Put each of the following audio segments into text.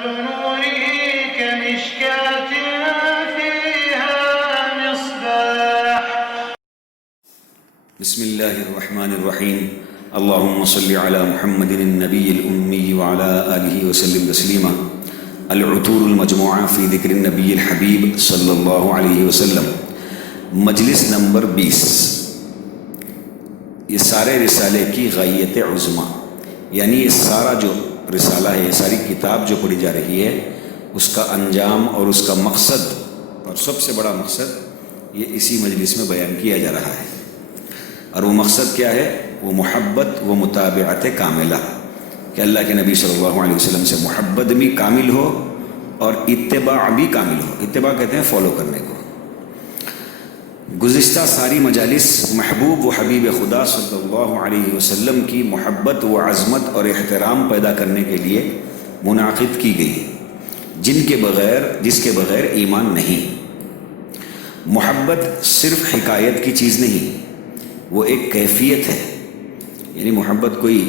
مثل نوره كمشكاة فيها مصباح. بسم الله الرحمن الرحيم. اللهم صل على محمد النبي الأمي وعلى آله وسلم تسليما. العطور المجموعة في ذکر النبی الحبیب صلی اللہ علیہ وسلم. مجلس نمبر 20. یہ سارے رسالے کی غایت عظمیٰ، یعنی یہ سارا جو رسالہ ہے، یہ ساری کتاب جو پڑھی جا رہی ہے، اس کا انجام اور اس کا مقصد اور سب سے بڑا مقصد یہ اسی مجلس میں بیان کیا جا رہا ہے. اور وہ مقصد کیا ہے؟ وہ محبت و متابعت کاملہ، کہ اللہ کے نبی صلی اللہ علیہ وسلم سے محبت بھی کامل ہو اور اتباع بھی کامل ہو. اتباع کہتے ہیں فالو کرنے کو. گزشتہ ساری مجالس محبوب و حبیب خدا صلی اللہ علیہ وسلم کی محبت و عظمت اور احترام پیدا کرنے کے لیے منعقد کی گئی، جس کے بغیر ایمان نہیں. محبت صرف حکایت کی چیز نہیں، وہ ایک کیفیت ہے. یعنی محبت کوئی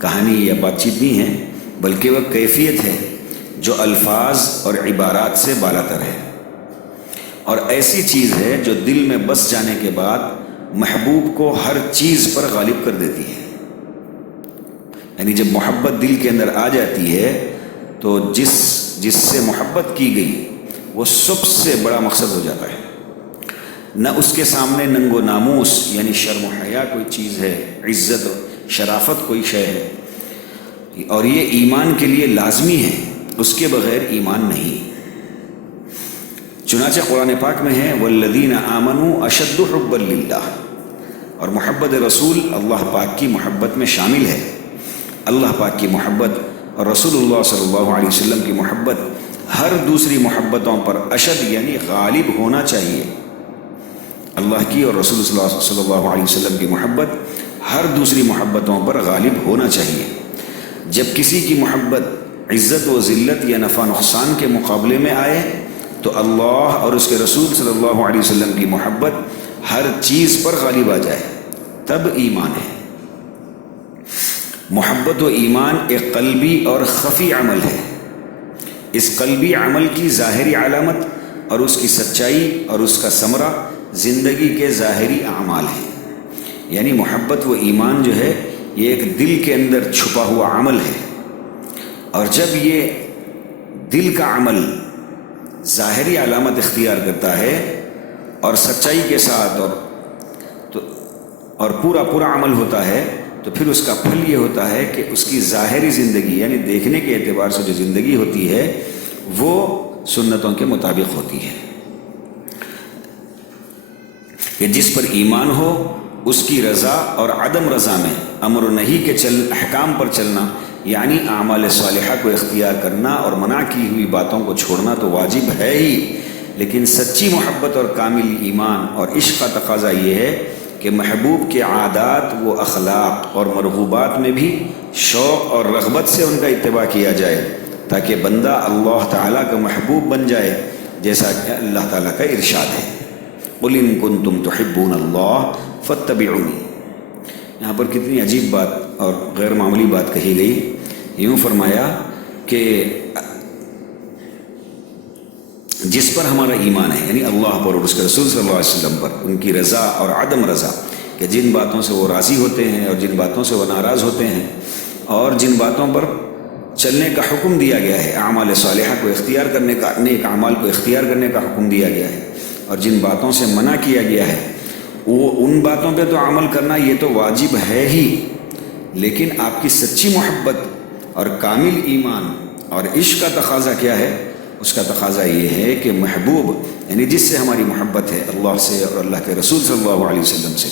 کہانی یا بات چیت نہیں ہے، بلکہ وہ کیفیت ہے جو الفاظ اور عبارات سے بالاتر ہے، اور ایسی چیز ہے جو دل میں بس جانے کے بعد محبوب کو ہر چیز پر غالب کر دیتی ہے. یعنی جب محبت دل کے اندر آ جاتی ہے تو جس سے محبت کی گئی وہ سب سے بڑا مقصد ہو جاتا ہے. نہ اس کے سامنے ننگ و ناموس یعنی شرم و حیا کوئی چیز ہے، عزت و شرافت کوئی شے ہے، اور یہ ایمان کے لیے لازمی ہے، اس کے بغیر ایمان نہیں. چنانچہ قرآن پاک میں ہے والذین آمنوا اشد حبا للہ، اور محبت رسول اللہ پاک کی محبت میں شامل ہے. اللہ پاک کی محبت اور رسول اللہ صلی اللہ علیہ وسلم کی محبت ہر دوسری محبتوں پر اشد یعنی غالب ہونا چاہیے. اللہ کی اور رسول صلی اللہ علیہ وسلم کی محبت ہر دوسری محبتوں پر غالب ہونا چاہیے. جب کسی کی محبت عزت و ذلت یا نفع نقصان کے مقابلے میں آئے تو اللہ اور اس کے رسول صلی اللہ علیہ وسلم کی محبت ہر چیز پر غالب آ جائے، تب ایمان ہے. محبت و ایمان ایک قلبی اور خفی عمل ہے. اس قلبی عمل کی ظاہری علامت اور اس کی سچائی اور اس کا ثمرہ زندگی کے ظاہری اعمال ہیں. یعنی محبت و ایمان جو ہے یہ ایک دل کے اندر چھپا ہوا عمل ہے، اور جب یہ دل کا عمل ظاہری علامت اختیار کرتا ہے اور سچائی کے ساتھ اور پورا عمل ہوتا ہے، تو پھر اس کا پھل یہ ہوتا ہے کہ اس کی ظاہری زندگی یعنی دیکھنے کے اعتبار سے جو زندگی ہوتی ہے وہ سنتوں کے مطابق ہوتی ہے. کہ جس پر ایمان ہو اس کی رضا اور عدم رضا میں امر و نہی کے احکام پر چلنا، یعنی اعمال صالحہ کو اختیار کرنا اور منع کی ہوئی باتوں کو چھوڑنا تو واجب ہے ہی، لیکن سچی محبت اور کامل ایمان اور عشق کا تقاضا یہ ہے کہ محبوب کے عادات و اخلاق اور مرغوبات میں بھی شوق اور رغبت سے ان کا اتباع کیا جائے، تاکہ بندہ اللہ تعالیٰ کا محبوب بن جائے، جیسا کہ اللہ تعالیٰ کا ارشاد ہے قُلْ إِن كُنتُمْ تُحِبُّونَ اللَّهَ فَاتَّبِعُونِي. یہاں پر کتنی عجیب بات اور غیر معمولی بات کہی گئی. یوں فرمایا کہ جس پر ہمارا ایمان ہے یعنی اللہ پر اور اس کے رسول صلی اللہ علیہ وسلم پر، ان کی رضا اور عدم رضا، کہ جن باتوں سے وہ راضی ہوتے ہیں اور جن باتوں سے وہ ناراض ہوتے ہیں، اور جن باتوں پر چلنے کا حکم دیا گیا ہے، اعمال صالحہ کو اختیار کرنے کا، نیک اعمال کو اختیار کرنے کا حکم دیا گیا ہے، اور جن باتوں سے منع کیا گیا ہے وہ ان باتوں پہ تو عمل کرنا یہ تو واجب ہے ہی، لیکن آپ کی سچی محبت اور کامل ایمان اور عشق کا تقاضا کیا ہے؟ اس کا تقاضا یہ ہے کہ محبوب یعنی جس سے ہماری محبت ہے اللہ سے اور اللہ کے رسول صلی اللہ علیہ وسلم سے،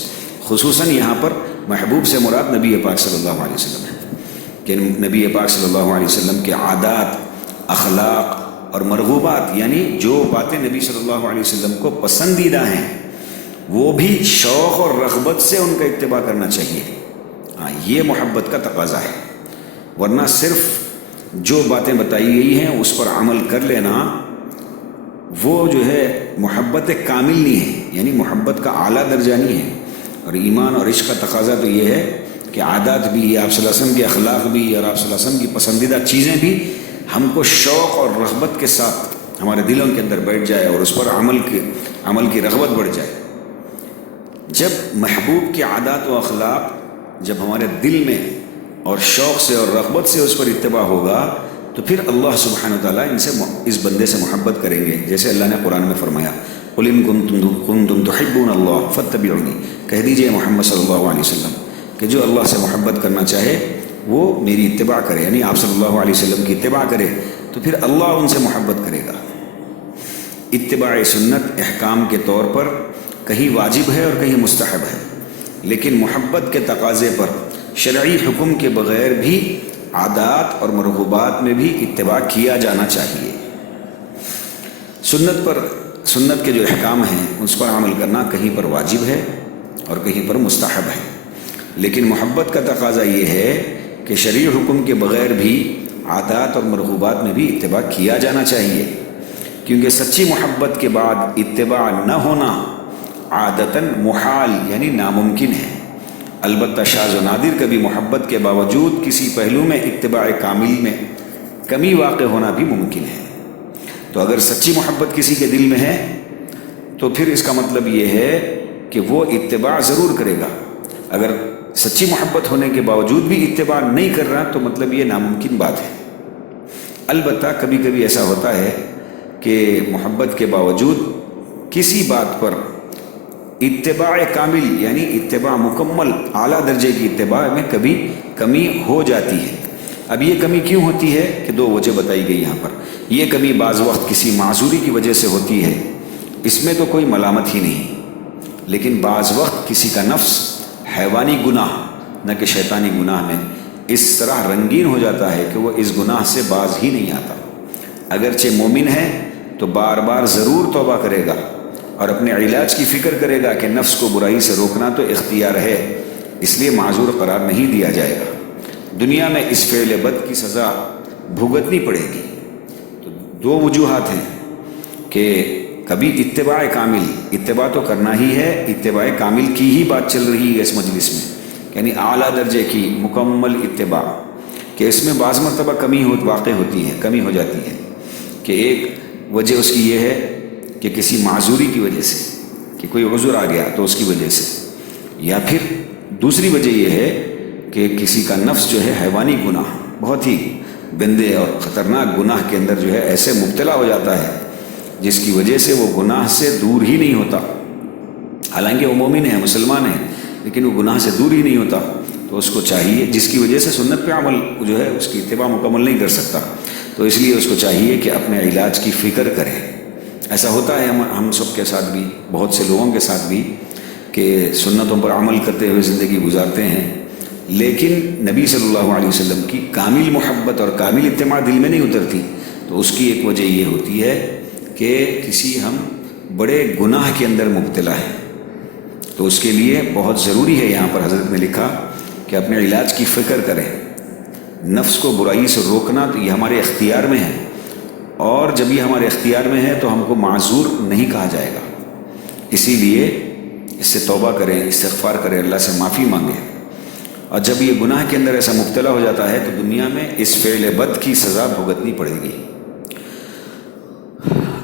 خصوصاً یہاں پر محبوب سے مراد نبی پاک صلی اللہ علیہ وسلم ہے، کہ نبی پاک صلی اللہ علیہ وسلم کے عادات، اخلاق اور مرغوبات، یعنی جو باتیں نبی صلی اللہ علیہ وسلم کو پسندیدہ ہیں وہ بھی شوق اور رغبت سے ان کا اتباع کرنا چاہیے. یہ محبت کا تقاضا ہے. ورنہ صرف جو باتیں بتائی گئی ہیں اس پر عمل کر لینا وہ جو ہے محبت کامل نہیں ہے، یعنی محبت کا اعلیٰ درجہ نہیں ہے. اور ایمان اور عشق کا تقاضا تو یہ ہے کہ عادات بھی، آپ صلی اللہ علیہ وسلم کے اخلاق بھی اور آپ صلی اللہ علیہ وسلم کی پسندیدہ چیزیں بھی ہم کو شوق اور رغبت کے ساتھ ہمارے دلوں کے اندر بیٹھ جائے اور اس پر عمل کی رغبت بڑھ جائے. جب محبوب کی عادات و اخلاق جب ہمارے دل میں اور شوق سے اور رغبت سے اس پر اتباع ہوگا تو پھر اللہ سبحانہ و تعالیٰ اس بندے سے محبت کریں گے. جیسے اللہ نے قرآن میں فرمایا قُلْ إِن كُنتُمْ تُحِبُّونَ اللَّهَ فَاتَّبِعُونِي، کہہ دیجئے محمد صلی اللہ علیہ وسلم کہ جو اللہ سے محبت کرنا چاہے وہ میری اتباع کرے، یعنی آپ صلی اللہ علیہ وسلم کی اتباع کرے تو پھر اللہ ان سے محبت کرے گا. اتباع سنت احکام کے طور پر کہیں واجب ہے اور کہیں مستحب ہے، لیکن محبت کے تقاضے پر شرعی حکم کے بغیر بھی عادات اور مرغوبات میں بھی اتباع کیا جانا چاہیے. سنت کے جو احکام ہیں اس پر عمل کرنا کہیں پر واجب ہے اور کہیں پر مستحب ہے، لیکن محبت کا تقاضا یہ ہے کہ شرعی حکم کے بغیر بھی عادات اور مرغوبات میں بھی اتباع کیا جانا چاہیے، کیونکہ سچی محبت کے بعد اتباع نہ ہونا عادتاً محال یعنی ناممکن ہے. البتہ شاذ و نادر کبھی محبت کے باوجود کسی پہلو میں اتباع کامل میں کمی واقع ہونا بھی ممکن ہے. تو اگر سچی محبت کسی کے دل میں ہے تو پھر اس کا مطلب یہ ہے کہ وہ اتباع ضرور کرے گا. اگر سچی محبت ہونے کے باوجود بھی اتباع نہیں کر رہا تو مطلب یہ ناممکن بات ہے. البتہ کبھی کبھی ایسا ہوتا ہے کہ محبت کے باوجود کسی بات پر اتباع کامل یعنی اتباع مکمل اعلیٰ درجے کی اتباع میں کبھی کمی ہو جاتی ہے. اب یہ کمی کیوں ہوتی ہے کہ دو وجہ بتائی گئی یہاں پر. یہ کمی بعض وقت کسی معذوری کی وجہ سے ہوتی ہے، اس میں تو کوئی ملامت ہی نہیں، لیکن بعض وقت کسی کا نفس حیوانی گناہ نہ کہ شیطانی گناہ میں اس طرح رنگین ہو جاتا ہے کہ وہ اس گناہ سے باز ہی نہیں آتا. اگرچہ مومن ہے تو بار بار ضرور توبہ کرے گا اور اپنے علاج کی فکر کرے گا کہ نفس کو برائی سے روکنا تو اختیار ہے، اس لیے معذور قرار نہیں دیا جائے گا. دنیا میں اس فعل بد کی سزا بھگتنی پڑے گی. تو دو وجوہات ہیں کہ کبھی اتباع تو کرنا ہی ہے، اتباع کامل کی ہی بات چل رہی ہے اس مجلس میں، یعنی اعلیٰ درجے کی مکمل اتباع، کہ اس میں بعض مرتبہ کمی واقع ہوتی ہے، کمی ہو جاتی ہے. کہ ایک وجہ اس کی یہ ہے کہ کسی معذوری کی وجہ سے کہ کوئی عذر آ گیا تو اس کی وجہ سے، یا پھر دوسری وجہ یہ ہے کہ کسی کا نفس جو ہے حیوانی گناہ بہت ہی گندے اور خطرناک گناہ کے اندر جو ہے ایسے مبتلا ہو جاتا ہے جس کی وجہ سے وہ گناہ سے دور ہی نہیں ہوتا. حالانکہ وہ مومن ہے، مسلمان ہے، لیکن وہ گناہ سے دور ہی نہیں ہوتا. تو اس کو چاہیے، جس کی وجہ سے سنت پہ عمل جو ہے اس کی اتباع مکمل نہیں کر سکتا، تو اس لیے اس کو چاہیے کہ اپنے علاج کی فکر کرے. ایسا ہوتا ہے ہم سب کے ساتھ بھی، بہت سے لوگوں کے ساتھ بھی، کہ سنتوں پر عمل کرتے ہوئے زندگی گزارتے ہیں، لیکن نبی صلی اللہ علیہ وسلم کی کامل محبت اور کامل اتباع دل میں نہیں اترتی. تو اس کی ایک وجہ یہ ہوتی ہے کہ ہم بڑے گناہ کے اندر مبتلا ہیں. تو اس کے لیے بہت ضروری ہے، یہاں پر حضرت نے لکھا کہ اپنے علاج کی فکر کریں. نفس کو برائی سے روکنا تو یہ ہمارے اختیار میں ہے، اور جب یہ ہمارے اختیار میں ہے تو ہم کو معذور نہیں کہا جائے گا. اسی لیے اس سے توبہ کریں، استغفار کریں، اللہ سے معافی مانگیں. اور جب یہ گناہ کے اندر ایسا مبتلا ہو جاتا ہے تو دنیا میں اس فعل بد کی سزا بھگتنی پڑے گی.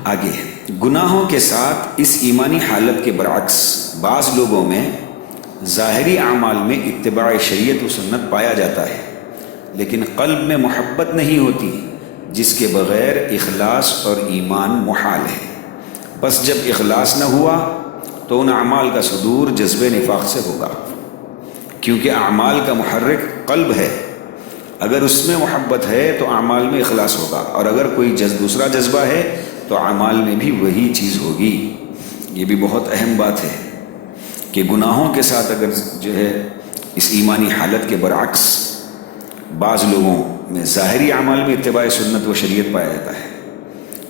آگے گناہوں کے ساتھ اس ایمانی حالت کے برعکس بعض لوگوں میں ظاہری اعمال میں اتباع شریعت و سنت پایا جاتا ہے، لیکن قلب میں محبت نہیں ہوتی، جس کے بغیر اخلاص اور ایمان محال ہے. بس جب اخلاص نہ ہوا تو ان اعمال کا صدور جذب نفاق سے ہوگا، کیونکہ اعمال کا محرک قلب ہے. اگر اس میں محبت ہے تو اعمال میں اخلاص ہوگا، اور اگر کوئی دوسرا جذبہ ہے تو اعمال میں بھی وہی چیز ہوگی. یہ بھی بہت اہم بات ہے کہ گناہوں کے ساتھ اگر جو ہے اس ایمانی حالت کے برعکس بعض لوگوں میں ظاہری اعمال میں اتباع سنت و شریعت پایا جاتا ہے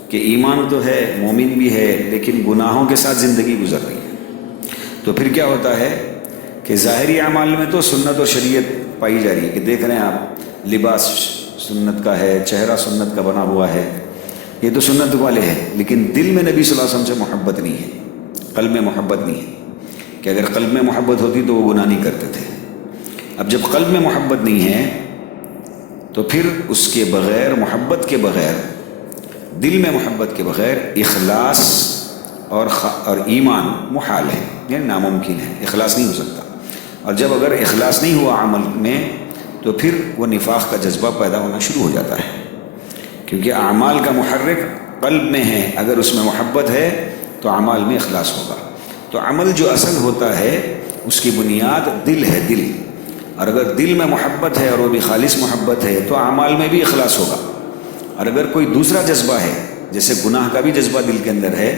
کہ ایمان تو ہے، مومن بھی ہے، لیکن گناہوں کے ساتھ زندگی گزر رہی ہے. تو پھر کیا ہوتا ہے کہ ظاہری اعمال میں تو سنت اور شریعت پائی جا رہی ہے، کہ دیکھ رہے ہیں آپ لباس سنت کا ہے، چہرہ سنت کا بنا ہوا ہے، یہ تو سنت والے ہیں، لیکن دل میں نبی صلی اللہ علیہ وسلم سے محبت نہیں ہے، قلب میں محبت نہیں ہے. کہ اگر قلب میں محبت ہوتی تو وہ گناہ نہیں کرتے تھے. اب جب قلب میں محبت نہیں ہے تو پھر اس کے بغیر، محبت کے بغیر، دل میں محبت کے بغیر اخلاص اور ایمان محال ہے، یعنی ناممکن ہے، اخلاص نہیں ہو سکتا۔ اور جب اگر اخلاص نہیں ہوا عمل میں تو پھر وہ نفاق کا جذبہ پیدا ہونا شروع ہو جاتا ہے، کیونکہ اعمال کا محرک قلب میں ہے، اگر اس میں محبت ہے تو اعمال میں اخلاص ہوگا۔ تو عمل جو اصل ہوتا ہے اس کی بنیاد دل ہے، دل، اور اگر دل میں محبت ہے اور وہ بھی خالص محبت ہے تو اعمال میں بھی اخلاص ہوگا۔ اور اگر کوئی دوسرا جذبہ ہے، جیسے گناہ کا بھی جذبہ دل کے اندر ہے،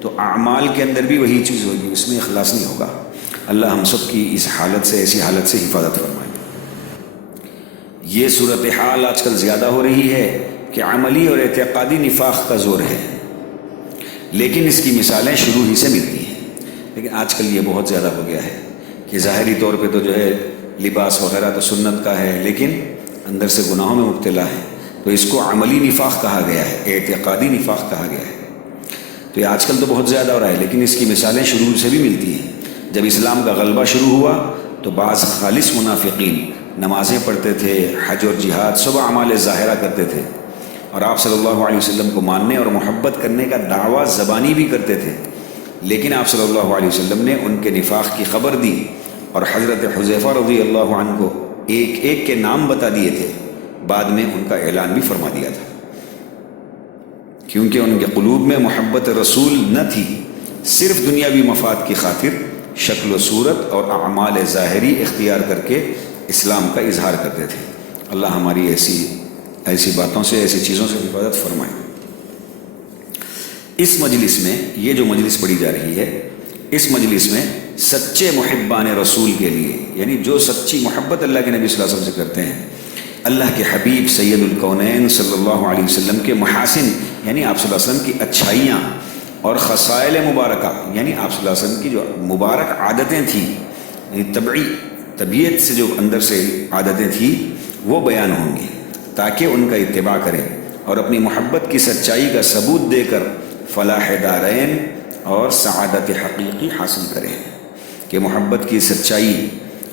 تو اعمال کے اندر بھی وہی چیز ہوگی، اس میں اخلاص نہیں ہوگا۔ اللہ ہم سب کی اس حالت سے، ایسی حالت سے حفاظت فرمائے۔ یہ صورتحال آج کل زیادہ ہو رہی ہے کہ عملی اور اعتقادی نفاق کا زور ہے، لیکن اس کی مثالیں شروع ہی سے ملتی ہیں۔ لیکن آج کل یہ بہت زیادہ ہو گیا ہے کہ ظاہری طور پہ تو جو ہے لباس وغیرہ تو سنت کا ہے، لیکن اندر سے گناہوں میں مبتلا ہے، تو اس کو عملی نفاق کہا گیا ہے، اعتقادی نفاق کہا گیا ہے۔ تو یہ آج کل تو بہت زیادہ ہو رہا ہے، لیکن اس کی مثالیں شروع سے بھی ملتی ہیں۔ جب اسلام کا غلبہ شروع ہوا تو بعض خالص منافقین نمازیں پڑھتے تھے، حج اور جہاد، سب اعمال ظاہرہ کرتے تھے، اور آپ صلی اللہ علیہ وسلم کو ماننے اور محبت کرنے کا دعویٰ زبانی بھی کرتے تھے، لیکن آپ صلی اللہ علیہ وسلم نے ان کے نفاق کی خبر دی، اور حضرت حذیفہ رضی اللہ عنہ کو ایک ایک کے نام بتا دیے تھے، بعد میں ان کا اعلان بھی فرما دیا تھا، کیونکہ ان کے قلوب میں محبت رسول نہ تھی، صرف دنیاوی مفاد کی خاطر شکل و صورت اور اعمال ظاہری اختیار کر کے اسلام کا اظہار کرتے تھے۔ اللہ ہماری ایسی باتوں سے، ایسی چیزوں سے حفاظت فرمائے۔ اس مجلس میں، یہ جو مجلس پڑھی جا رہی ہے، اس مجلس میں سچے محبان رسول کے لیے، یعنی جو سچی محبت اللہ کے نبی صلی اللہ علیہ وسلم سے کرتے ہیں، اللہ کے حبیب سید الکونین صلی اللہ علیہ وسلم کے محاسن، یعنی آپ صلی اللہ علیہ وسلم کی اچھائیاں، اور خصائل مبارکہ، یعنی آپ صلی اللہ علیہ وسلم کی جو مبارک عادتیں تھیں، یعنی طبیعت سے جو اندر سے عادتیں تھیں، وہ بیان ہوں گی، تاکہ ان کا اتباع کریں اور اپنی محبت کی سچائی کا ثبوت دے کر فلاح دارین اور سعادت حقیقی حاصل کریں، کہ محبت کی سچائی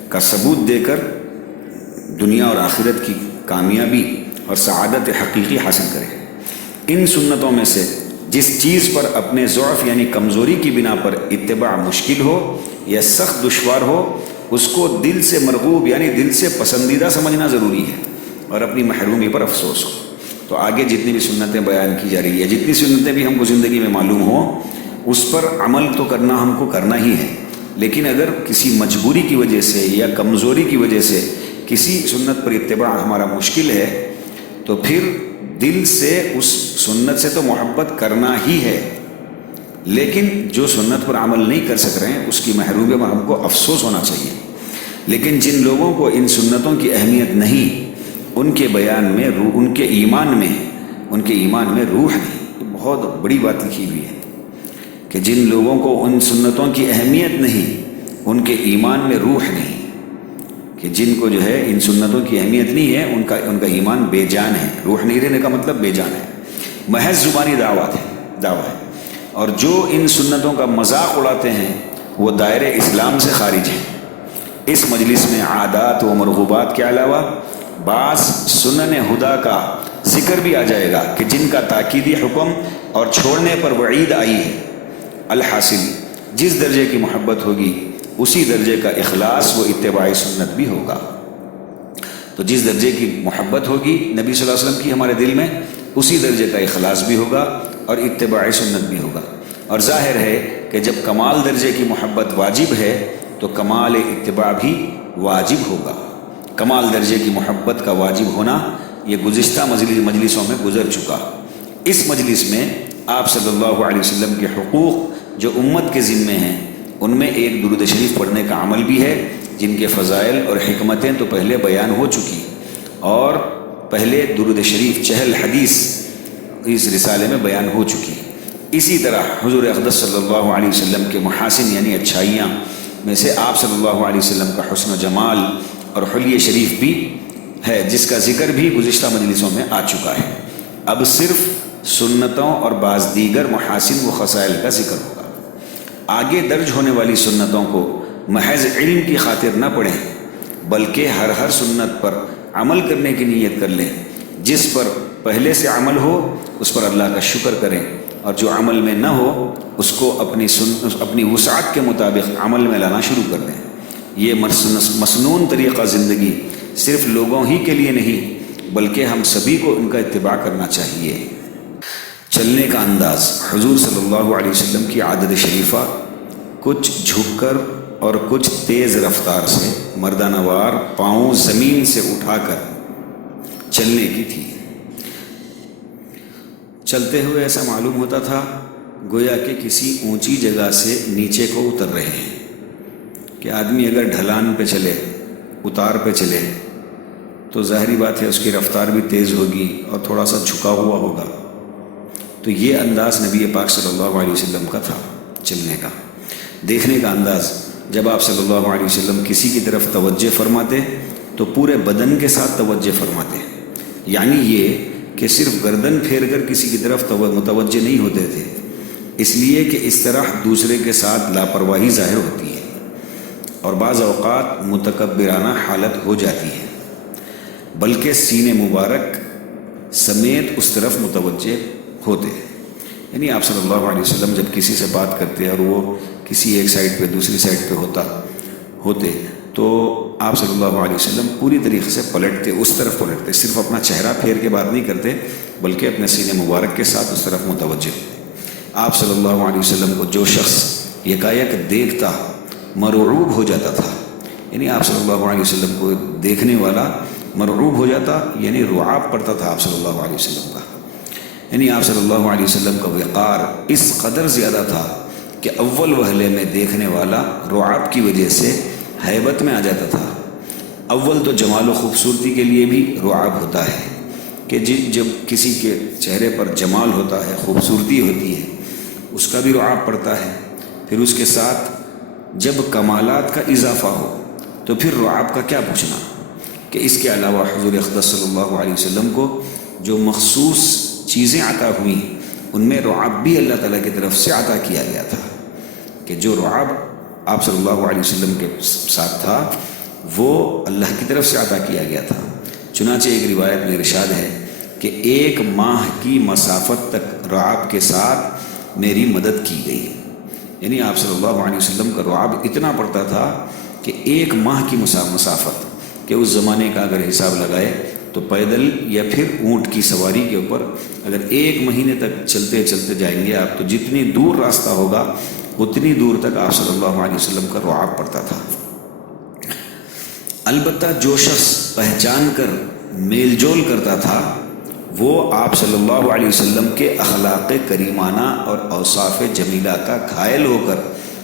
کا ثبوت دے کر دنیا اور آخرت کی کامیابی اور سعادت حقیقی حاصل کریں۔ ان سنتوں میں سے جس چیز پر اپنے ضعف یعنی کمزوری کی بنا پر اتباع مشکل ہو یا سخت دشوار ہو، اس کو دل سے مرغوب یعنی دل سے پسندیدہ سمجھنا ضروری ہے، اور اپنی محرومی پر افسوس ہو۔ تو آگے جتنی بھی سنتیں بیان کی جا رہی ہے، جتنی سنتیں بھی ہم کو زندگی میں معلوم ہوں، اس پر عمل تو کرنا ہم کو کرنا ہی ہے، لیکن اگر کسی مجبوری کی وجہ سے یا کمزوری کی وجہ سے کسی سنت پر اتباع ہمارا مشکل ہے، تو پھر دل سے اس سنت سے تو محبت کرنا ہی ہے، لیکن جو سنت پر عمل نہیں کر سک رہے ہیں اس کی محرومی پر ہم کو افسوس ہونا چاہیے۔ لیکن جن لوگوں کو ان سنتوں کی اہمیت نہیں، ان کے بیان میں ان کے ایمان میں روح نہیں۔ یہ بہت بڑی بات لکھی ہوئی ہے کہ جن لوگوں کو ان سنتوں کی اہمیت نہیں، ان کے ایمان میں روح نہیں، کہ جن کو جو ہے ان سنتوں کی اہمیت نہیں ہے، ان کا ایمان بے جان ہے۔ روح نہیں رہنے کا مطلب بے جان ہے، محض زبانی دعویٰ ہے، اور جو ان سنتوں کا مذاق اڑاتے ہیں وہ دائرے اسلام سے خارج ہیں۔ اس مجلس میں عادات و مرغوبات کے علاوہ بعض سنن ہدا کا ذکر بھی آ جائے گا کہ جن کا تاکیدی حکم اور چھوڑنے پر وعید آئی ہے۔ الحاصل جس درجے کی محبت ہوگی اسی درجے کا اخلاص و اتباع سنت بھی ہوگا۔ تو جس درجے کی محبت ہوگی نبی صلی اللہ علیہ وسلم کی ہمارے دل میں، اسی درجے کا اخلاص بھی ہوگا اور اتباع سنت بھی ہوگا۔ اور ظاہر ہے کہ جب کمال درجے کی محبت واجب ہے تو کمال اتباع بھی واجب ہوگا۔ کمال درجے کی محبت کا واجب ہونا یہ گزشتہ مجلسوں میں گزر چکا۔ اس مجلس میں آپ صلی اللہ علیہ وسلم کے حقوق جو امت کے ذمے ہیں، ان میں ایک درود شریف پڑھنے کا عمل بھی ہے، جن کے فضائل اور حکمتیں تو پہلے بیان ہو چکی، اور پہلے درود شریف 40 حدیث اس رسالے میں بیان ہو چکی۔ اسی طرح حضور اقدس صلی اللہ علیہ وسلم کے محاسن یعنی اچھائیاں میں سے آپ صلی اللہ علیہ وسلم کا حسن و جمال اور حلیہ شریف بھی ہے، جس کا ذکر بھی گزشتہ مجلسوں میں آ چکا ہے۔ اب صرف سنتوں اور بعض دیگر محاسن و خصائل کا ذکر ہوگا۔ آگے درج ہونے والی سنتوں کو محض علم کی خاطر نہ پڑھیں، بلکہ ہر سنت پر عمل کرنے کی نیت کر لیں، جس پر پہلے سے عمل ہو اس پر اللہ کا شکر کریں، اور جو عمل میں نہ ہو اس کو اپنی وسعت کے مطابق عمل میں لانا شروع کر دیں۔ یہ مسنون طریقہ زندگی صرف لوگوں ہی کے لیے نہیں بلکہ ہم سبھی کو ان کا اتباع کرنا چاہیے۔ چلنے کا انداز، حضور صلی اللہ علیہ وسلم کی عادت شریفہ کچھ جھک کر اور کچھ تیز رفتار سے مردانہ وار پاؤں زمین سے اٹھا کر چلنے کی تھی۔ چلتے ہوئے ایسا معلوم ہوتا تھا گویا کہ کسی اونچی جگہ سے نیچے کو اتر رہے ہیں، کہ آدمی اگر ڈھلان پہ چلے، اتار پہ چلے تو ظاہری بات ہے اس کی رفتار بھی تیز ہوگی اور تھوڑا سا جھکا ہوا ہوگا۔ تو یہ انداز نبی پاک صلی اللہ علیہ وسلم کا تھا چلنے کا۔ دیکھنے کا انداز، جب آپ صلی اللہ علیہ وسلم کسی کی طرف توجہ فرماتے تو پورے بدن کے ساتھ توجہ فرماتے، یعنی یہ کہ صرف گردن پھیر کر کسی کی طرف متوجہ نہیں ہوتے تھے، اس لیے کہ اس طرح دوسرے کے ساتھ لاپرواہی ظاہر ہوتی ہے اور بعض اوقات متکبرانہ حالت ہو جاتی ہے، بلکہ سینے مبارک سمیت اس طرف متوجہ ہوتے۔ یعنی آپ صلی اللہ علیہ وسلم جب کسی سے بات کرتے اور وہ کسی ایک سائڈ پہ دوسری سائڈ پہ ہوتے تو آپ صلی اللہ علیہ وسلم پوری طریقے سے پلٹتے، اس طرف پلٹتے، صرف اپنا چہرہ پھیر کے بات نہیں کرتے بلکہ اپنے سینے مبارک کے ساتھ اس طرف متوجہ ہوتے۔ آپ صلی اللہ علیہ وسلم کو جو شخص یکایک دیکھتا مرعوب ہو جاتا تھا، یعنی آپ صلی اللہ علیہ وسلم کو دیکھنے والا مرعوب ہو جاتا، یعنی رعاب پڑتا تھا آپ صلی اللہ علیہ وسلم کا۔ یعنی آپ صلی اللہ علیہ وسلم کا وقار اس قدر زیادہ تھا کہ اول وہلے میں دیکھنے والا رعاب کی وجہ سے ہیبت میں آ جاتا تھا۔ اول تو جمال و خوبصورتی کے لیے بھی رعاب ہوتا ہے کہ جب کسی کے چہرے پر جمال ہوتا ہے، خوبصورتی ہوتی ہے، اس کا بھی رعاب پڑتا ہے۔ پھر اس کے ساتھ جب کمالات کا اضافہ ہو تو پھر رعاب کا کیا پوچھنا، کہ اس کے علاوہ حضور اقدس صلی اللہ علیہ وسلم کو جو مخصوص چیزیں عطا ہوئیں ان میں رعاب بھی اللہ تعالیٰ کی طرف سے عطا کیا گیا تھا، کہ جو رعاب آپ صلی اللہ علیہ وسلم کے ساتھ تھا وہ اللہ کی طرف سے عطا کیا گیا تھا۔ چنانچہ ایک روایت میں ارشاد ہے کہ 1 ماہ کی مسافت تک رعاب کے ساتھ میری مدد کی گئی، یعنی آپ صلی اللہ علیہ وسلم کا رعاب اتنا پڑتا تھا کہ 1 ماہ کی مسافت، کہ اس زمانے کا اگر حساب لگائے تو پیدل یا پھر اونٹ کی سواری کے اوپر اگر 1 مہینے تک چلتے چلتے جائیں گے آپ تو جتنی دور راستہ ہوگا اتنی دور تک آپ صلی اللہ علیہ وسلم کا رعاب پڑتا تھا۔ البتہ جو شخص پہچان کر میل جول کرتا تھا وہ آپ صلی اللہ علیہ وسلم کے اخلاق کریمانہ اور اوصاف جمیلہ کا گھائل ہو کر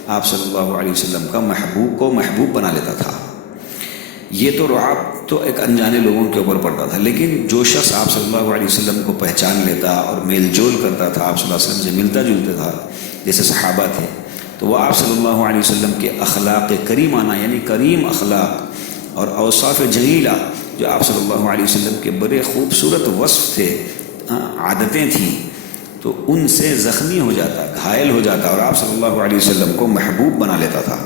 آپ صلی اللہ علیہ وسلم کا محبوب بنا لیتا تھا۔ یہ تو رعاب تو ایک انجانے لوگوں کے اوپر پڑتا تھا، لیکن جو شخص آپ صلی اللہ علیہ وسلم کو پہچان لیتا اور میل جول کرتا تھا، آپ صلی اللہ علیہ وسلم سے ملتا جلتا تھا، جیسے صحابہ تھے، تو وہ آپ صلی اللہ علیہ وسلم کے اخلاق کریمانہ یعنی کریم اخلاق اور اوصاف جمیلہ جو آپ صلی اللہ علیہ وسلم کے بڑے خوبصورت وصف تھے، عادتیں تھیں، تو ان سے زخمی ہو جاتا، گھائل ہو جاتا اور آپ صلی اللہ علیہ وسلم کو محبوب بنا لیتا تھا۔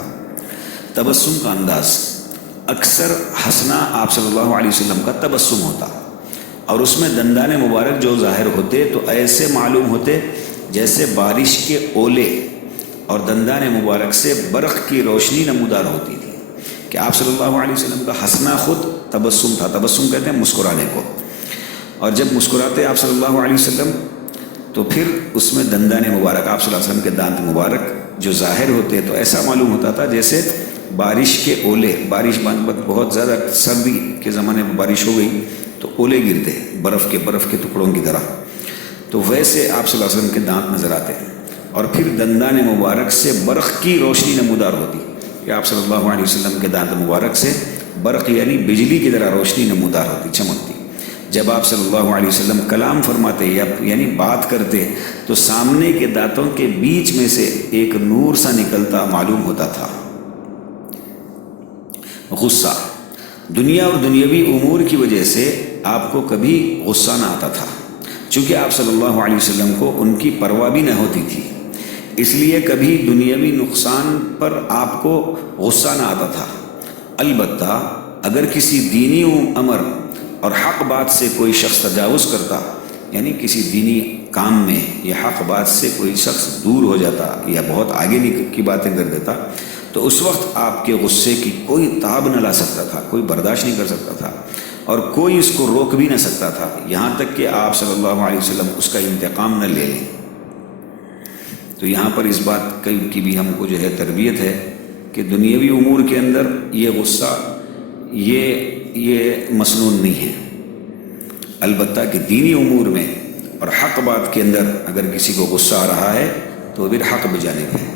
تبسم کا انداز، اکثر ہنسنا آپ صلی اللہ علیہ وسلم کا تبسم ہوتا اور اس میں دندان مبارک جو ظاہر ہوتے تو ایسے معلوم ہوتے جیسے بارش کے اولے، اور دندان مبارک سے برق کی روشنی نمودار ہوتی تھی، کہ آپ صلی اللہ علیہ وسلم کا ہنسنا خود تبسم تھا۔ تبسم کہتے ہیں مسکرانے کو، اور جب مسکراتے آپ صلی اللہ علیہ وسلم تو پھر اس میں دندان مبارک، آپ صلی اللہ علیہ وسلم کے دانت مبارک جو ظاہر ہوتے تو ایسا معلوم ہوتا تھا جیسے بارش کے اولے، بارش بہت زیادہ سردی کے زمانے میں بارش ہو گئی تو اولے گرتے برف کے ٹکڑوں کی طرح، تو ویسے آپ صلی اللہ علیہ وسلم کے دانت نظر آتے ہیں، اور پھر دندان مبارک سے برق کی روشنی نمودار ہوتی کہ آپ صلی اللہ علیہ وسلم کے دانت مبارک سے برق یعنی بجلی کی طرح روشنی نمودار ہوتی، چمکتی۔ جب آپ صلی اللہ علیہ وسلم کلام فرماتے یعنی بات کرتے تو سامنے کے دانتوں کے بیچ میں سے ایک نور سا نکلتا معلوم ہوتا تھا۔ غصہ، دنیا اور دنیاوی امور کی وجہ سے آپ کو کبھی غصہ نہ آتا تھا، چونکہ آپ صلی اللہ علیہ وسلم کو ان کی پرواہ بھی نہ ہوتی تھی، اس لیے کبھی دنیاوی نقصان پر آپ کو غصہ نہ آتا تھا۔ البتہ اگر کسی دینی امر اور حق بات سے کوئی شخص تجاوز کرتا، یعنی کسی دینی کام میں یا حق بات سے کوئی شخص دور ہو جاتا یا بہت آگے کی باتیں کر دیتا، تو اس وقت آپ کے غصے کی کوئی تاب نہ لا سکتا تھا، کوئی برداشت نہیں کر سکتا تھا، اور کوئی اس کو روک بھی نہ سکتا تھا، یہاں تک کہ آپ صلی اللہ علیہ وسلم اس کا انتقام نہ لے لیں۔ تو یہاں پر اس بات کی بھی ہم کو جو ہے تربیت ہے کہ دنیاوی امور کے اندر یہ غصہ یہ مسنون نہیں ہے، البتہ کہ دینی امور میں اور حق بات کے اندر اگر کسی کو غصہ آ رہا ہے تو پھر حق بجانب ہے۔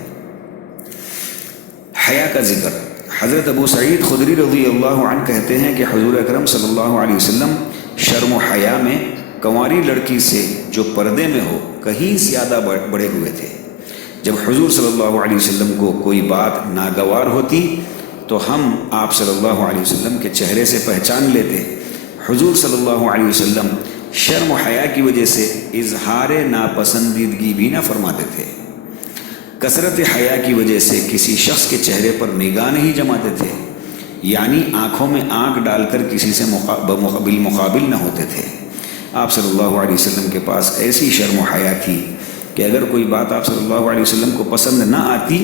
حیا کا ذکر، حضرت ابو سعید خدری رضی اللہ عنہ کہتے ہیں کہ حضور اکرم صلی اللہ علیہ وسلم شرم و حیا میں کنواری لڑکی سے جو پردے میں ہو کہیں زیادہ بڑھے ہوئے تھے۔ جب حضور صلی اللہ علیہ وسلم کو کوئی بات ناگوار ہوتی تو ہم آپ صلی اللہ علیہ وسلم کے چہرے سے پہچان لیتے۔ حضور صلی اللہ علیہ وسلم شرم و حیا کی وجہ سے اظہار ناپسندیدگی بھی نہ فرماتے تھے، کثرت حیا کی وجہ سے کسی شخص کے چہرے پر نگاہ نہیں جماتے تھے، یعنی آنکھوں میں آنکھ ڈال کر کسی سے بالمقابل نہ ہوتے تھے۔ آپ صلی اللہ علیہ وسلم کے پاس ایسی شرم و حیا تھی کہ اگر کوئی بات آپ صلی اللہ علیہ وسلم کو پسند نہ آتی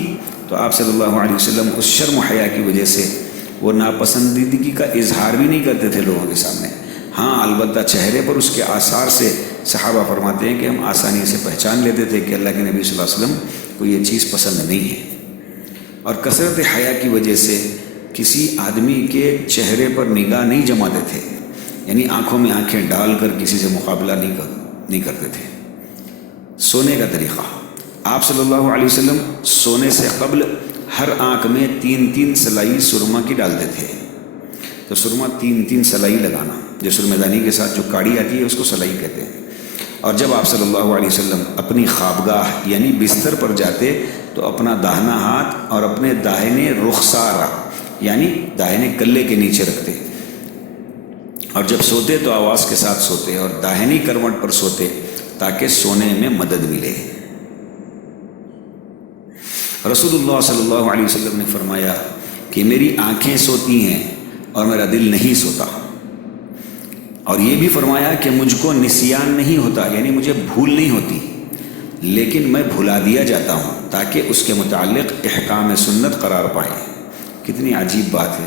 تو آپ صلی اللہ علیہ وسلم اس شرم و حیا کی وجہ سے وہ ناپسندیدگی کا اظہار بھی نہیں کرتے تھے لوگوں کے سامنے۔ ہاں البتہ چہرے پر اس کے آثار سے صحابہ فرماتے ہیں کہ ہم آسانی سے پہچان لیتے تھے کہ اللہ کے نبی صلی اللہ علیہ وسلم کو یہ چیز پسند نہیں ہے۔ اور کثرت حیا کی وجہ سے کسی آدمی کے چہرے پر نگاہ نہیں جماتے تھے، یعنی آنکھوں میں آنکھیں ڈال کر کسی سے مقابلہ نہیں کرتے تھے۔ سونے کا طریقہ، آپ صلی اللہ علیہ وسلم سونے سے قبل ہر آنکھ میں 3 سلائی سرما کی ڈالتے تھے۔ تو سرما 3 سلائی لگانا، جو سرمے دانی کے ساتھ جو کاڑی آتی ہے اس کو سلائی کہتے ہیں۔ اور جب آپ صلی اللہ علیہ وسلم اپنی خوابگاہ یعنی بستر پر جاتے تو اپنا داہنا ہاتھ اور اپنے داہنے رخسارہ یعنی داہنے کلے کے نیچے رکھتے، اور جب سوتے تو آواز کے ساتھ سوتے اور داہنی کروٹ پر سوتے تاکہ سونے میں مدد ملے۔ رسول اللہ صلی اللہ علیہ وسلم نے فرمایا کہ میری آنکھیں سوتی ہیں اور میرا دل نہیں سوتا، اور یہ بھی فرمایا کہ مجھ کو نسیان نہیں ہوتا، یعنی مجھے بھول نہیں ہوتی، لیکن میں بھلا دیا جاتا ہوں تاکہ اس کے متعلق احکام سنت قرار پائیں۔ کتنی عجیب بات ہے،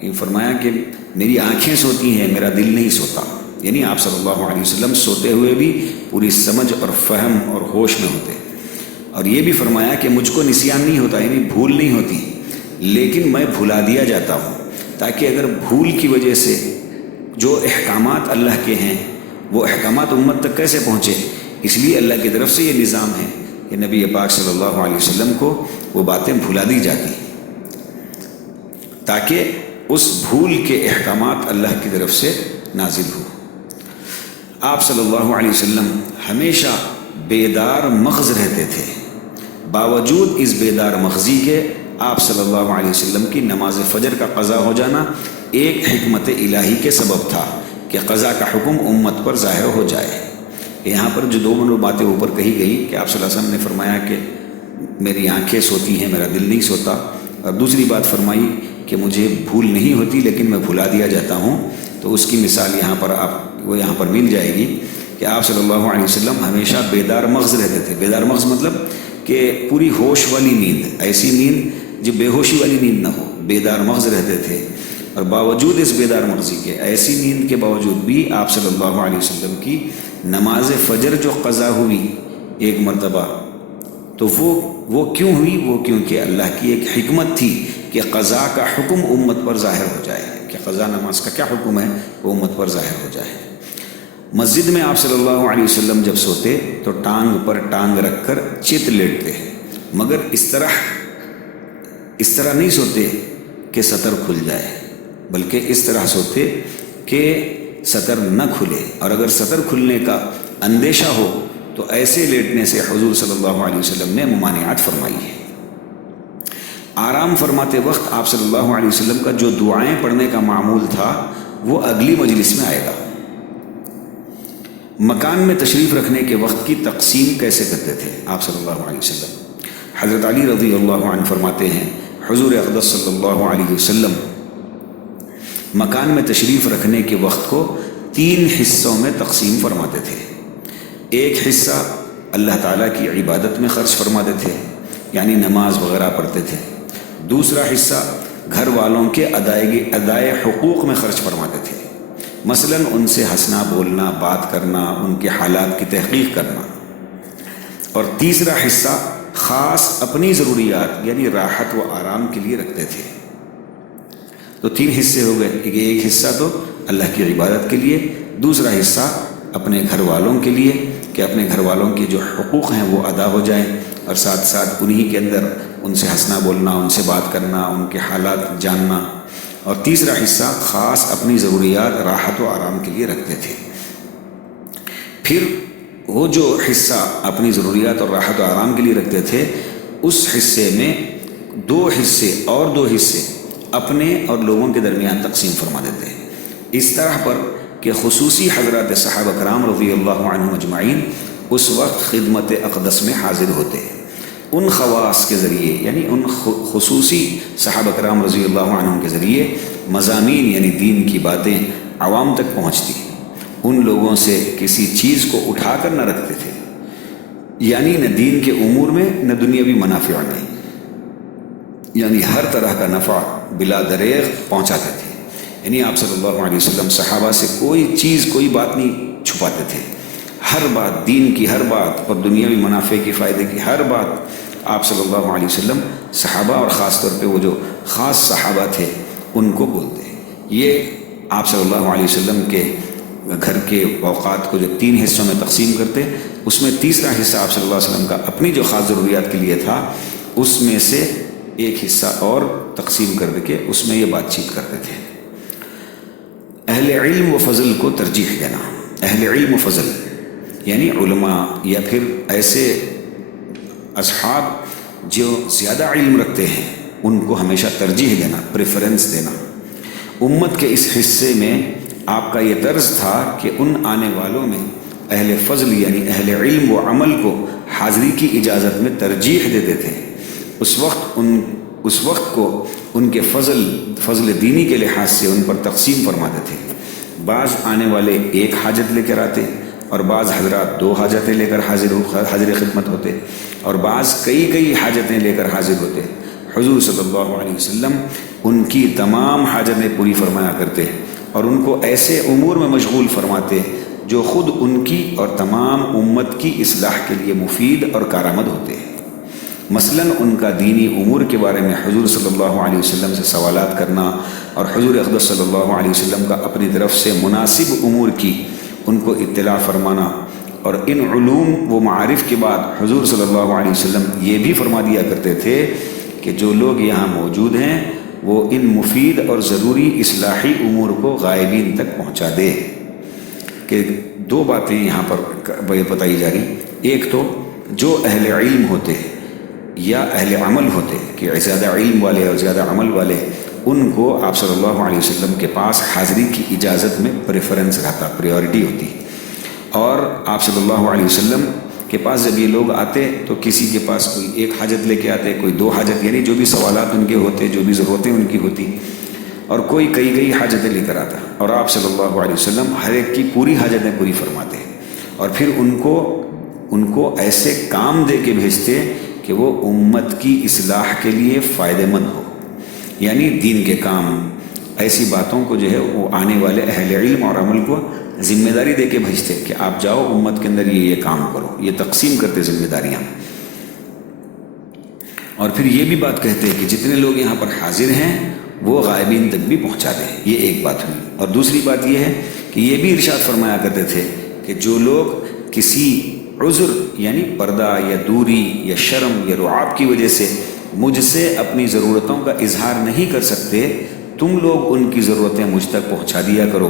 یہ فرمایا کہ میری آنکھیں سوتی ہیں میرا دل نہیں سوتا، یعنی آپ صلی اللہ علیہ وسلم سوتے ہوئے بھی پوری سمجھ اور فہم اور ہوش میں ہوتے، اور یہ بھی فرمایا کہ مجھ کو نسیان نہیں ہوتا، یعنی بھول نہیں ہوتی، لیکن میں بھلا دیا جاتا ہوں تاکہ اگر بھول کی وجہ سے جو احکامات اللہ کے ہیں وہ احکامات امت تک کیسے پہنچے، اس لیے اللہ کی طرف سے یہ نظام ہے کہ نبی پاک صلی اللہ علیہ وسلم کو وہ باتیں بھلا دی جاتی تاکہ اس بھول کے احکامات اللہ کی طرف سے نازل ہو۔ آپ صلی اللہ علیہ وسلم ہمیشہ بیدار مغز رہتے تھے، باوجود اس بیدار مغزی کے آپ صلی اللہ علیہ وسلم کی نماز فجر کا قضا ہو جانا ایک حکمت الہی کے سبب تھا کہ قضا کا حکم امت پر ظاہر ہو جائے۔ یہاں پر جو 2 باتیں اوپر کہی گئی کہ آپ صلی اللہ علیہ وسلم نے فرمایا کہ میری آنکھیں سوتی ہیں میرا دل نہیں سوتا، اور دوسری بات فرمائی کہ مجھے بھول نہیں ہوتی لیکن میں بھلا دیا جاتا ہوں، تو اس کی مثال یہاں پر مل جائے گی کہ آپ صلی اللہ علیہ وسلم ہمیشہ بیدار مغز رہتے تھے۔ بیدار مغز مطلب کہ پوری ہوش والی نیند، ایسی نیند جو بے ہوشی والی نیند نہ ہو، بیدار مغز رہتے تھے، اور باوجود اس بیدار مغزی کے، ایسی نیند کے باوجود بھی آپ صلی اللہ علیہ وسلم کی نماز فجر جو قضا ہوئی ایک مرتبہ، تو وہ کیوں ہوئی؟ وہ کیونکہ اللہ کی ایک حکمت تھی کہ قضا کا حکم امت پر ظاہر ہو جائے، کہ قضا نماز کا کیا حکم ہے وہ امت پر ظاہر ہو جائے۔ مسجد میں آپ صلی اللہ علیہ وسلم جب سوتے تو ٹانگ پر ٹانگ رکھ کر چت لیٹتے، مگر اس طرح نہیں سوتے کہ سطر کھل جائے، بلکہ اس طرح سوتے کہ سطر نہ کھلے، اور اگر سطر کھلنے کا اندیشہ ہو تو ایسے لیٹنے سے حضور صلی اللہ علیہ وسلم نے ممانعت فرمائی ہے۔ آرام فرماتے وقت آپ صلی اللہ علیہ وسلم کا جو دعائیں پڑھنے کا معمول تھا وہ اگلی مجلس میں آئے گا۔ مکان میں تشریف رکھنے کے وقت کی تقسیم کیسے کرتے تھے آپ صلی اللہ علیہ وسلم؟ حضرت علی رضی اللہ عنہ فرماتے ہیں حضور اقدس صلی اللہ علیہ وسلم مکان میں تشریف رکھنے کے وقت کو 3 حصوں میں تقسیم فرماتے تھے۔ ایک حصہ اللہ تعالیٰ کی عبادت میں خرچ فرماتے تھے، یعنی نماز وغیرہ پڑھتے تھے۔ دوسرا حصہ گھر والوں کے ادائے حقوق میں خرچ فرماتے تھے، مثلاً ان سے ہنسنا بولنا، بات کرنا، ان کے حالات کی تحقیق کرنا۔ اور تیسرا حصہ خاص اپنی ضروریات یعنی راحت و آرام کے لیے رکھتے تھے۔ تو 3 حصے ہو گئے، ایک حصہ تو اللہ کی عبادت کے لیے، دوسرا حصہ اپنے گھر والوں کے لیے کہ اپنے گھر والوں کے جو حقوق ہیں وہ ادا ہو جائیں، اور ساتھ ساتھ انہی کے اندر ان سے ہنسنا بولنا، ان سے بات کرنا، ان کے حالات جاننا۔ اور تیسرا حصہ خاص اپنی ضروریات راحت و آرام کے لیے رکھتے تھے۔ پھر وہ جو حصہ اپنی ضروریات اور راحت و آرام کے لیے رکھتے تھے، اس حصے میں 2 حصے اپنے اور لوگوں کے درمیان تقسیم فرما دیتے ہیں، اس طرح پر کہ خصوصی حضرات صحابہ کرام رضی اللہ عنہم اجمعین اس وقت خدمت اقدس میں حاضر ہوتے ہیں۔ ان خواص کے ذریعے یعنی ان خصوصی صحابہ کرام رضی اللہ عنہم کے ذریعے مضامین یعنی دین کی باتیں عوام تک پہنچتی، ان لوگوں سے کسی چیز کو اٹھا کر نہ رکھتے تھے، یعنی نہ دین کے امور میں نہ دنیاوی منافع میں، یعنی ہر طرح کا نفع بلا دریغ پہنچاتے تھے۔ یعنی آپ صلی اللہ علیہ وسلم صحابہ سے کوئی بات نہیں چھپاتے تھے، ہر بات، دین کی ہر بات اور دنیاوی منافع کی فائدے کی ہر بات آپ صلی اللہ علیہ وسلم صحابہ اور خاص طور پہ وہ جو خاص صحابہ تھے ان کو بولتے ہیں۔ یہ آپ صلی اللہ علیہ وسلم کے گھر کے اوقات کو جب 3 حصوں میں تقسیم کرتے، اس میں تیسرا حصہ آپ صلی اللہ علیہ وسلم کا اپنی جو خاص ضروریات کے لیے تھا، اس میں سے ایک حصہ اور تقسیم کر کے اس میں یہ بات چیت کرتے تھے۔ اہل علم و فضل کو ترجیح دینا، اہل علم و فضل یعنی علماء یا پھر ایسے اصحاب جو زیادہ علم رکھتے ہیں ان کو ہمیشہ ترجیح دینا، پریفرنس دینا۔ امت کے اس حصے میں آپ کا یہ طرز تھا کہ ان آنے والوں میں اہل فضل یعنی اہل علم و عمل کو حاضری کی اجازت میں ترجیح دیتے تھے۔ اس وقت کو ان کے فضل دینی کے لحاظ سے ان پر تقسیم فرماتے تھے۔ بعض آنے والے 1 حاجت لے کر آتے اور بعض حضرات 2 حاجتیں لے کر حاضر خدمت ہوتے، اور بعض کئی حاجتیں لے کر حاضر ہوتے۔ حضور صلی اللہ علیہ وسلم ان کی تمام حاجتیں پوری فرمایا کرتے اور ان کو ایسے امور میں مشغول فرماتے جو خود ان کی اور تمام امت کی اصلاح کے لیے مفید اور کارآمد ہوتے ہیں۔ مثلاً ان کا دینی امور کے بارے میں حضور صلی اللہ علیہ وسلم سے سوالات کرنا اور حضور اقدس صلی اللہ علیہ وسلم کا اپنی طرف سے مناسب امور کی ان کو اطلاع فرمانا، اور ان علوم و معارف کے بعد حضور صلی اللہ علیہ وسلم یہ بھی فرما دیا کرتے تھے کہ جو لوگ یہاں موجود ہیں وہ ان مفید اور ضروری اصلاحی امور کو غائبین تک پہنچا دے۔ کہ 2 باتیں یہاں پر بتائی جا رہی، ایک تو جو اہل علم ہوتے یا اہل عمل ہوتے کہ زیادہ علم والے اور زیادہ عمل والے، ان کو آپ صلی اللہ علیہ وسلم کے پاس حاضری کی اجازت میں پریفرنس رہتا، پریورٹی ہوتی، اور آپ صلی اللہ علیہ وسلم کے پاس جب یہ لوگ آتے تو کسی کے پاس کوئی 1 حاجت لے کے آتے، کوئی 2 حاجت یعنی جو بھی سوالات ان کے ہوتے، جو بھی ضرورتیں ان کی ہوتی، اور کوئی کئی حاجتیں لے کر آتا، اور آپ صلی اللہ علیہ وسلم ہر ایک کی پوری حاجتیں پوری فرماتے، اور پھر ان کو ایسے کام دے کے بھیجتے کہ وہ امت کی اصلاح کے لیے فائدہ مند ہو، یعنی دین کے کام، ایسی باتوں کو جو ہے وہ آنے والے اہل علم اور عمل کو ذمہ داری دے کے بھیجتے کہ آپ جاؤ امت کے اندر یہ کام کرو، یہ تقسیم کرتے ذمہ داریاں، اور پھر یہ بھی بات کہتے کہ جتنے لوگ یہاں پر حاضر ہیں وہ غائبین تک بھی پہنچا دیں۔ یہ ایک بات ہوئی، اور دوسری بات یہ ہے کہ یہ بھی ارشاد فرمایا کرتے تھے کہ جو لوگ کسی عذر یعنی پردہ یا دوری یا شرم یا رعب کی وجہ سے مجھ سے اپنی ضرورتوں کا اظہار نہیں کر سکتے، تم لوگ ان کی ضرورتیں مجھ تک پہنچا دیا کرو،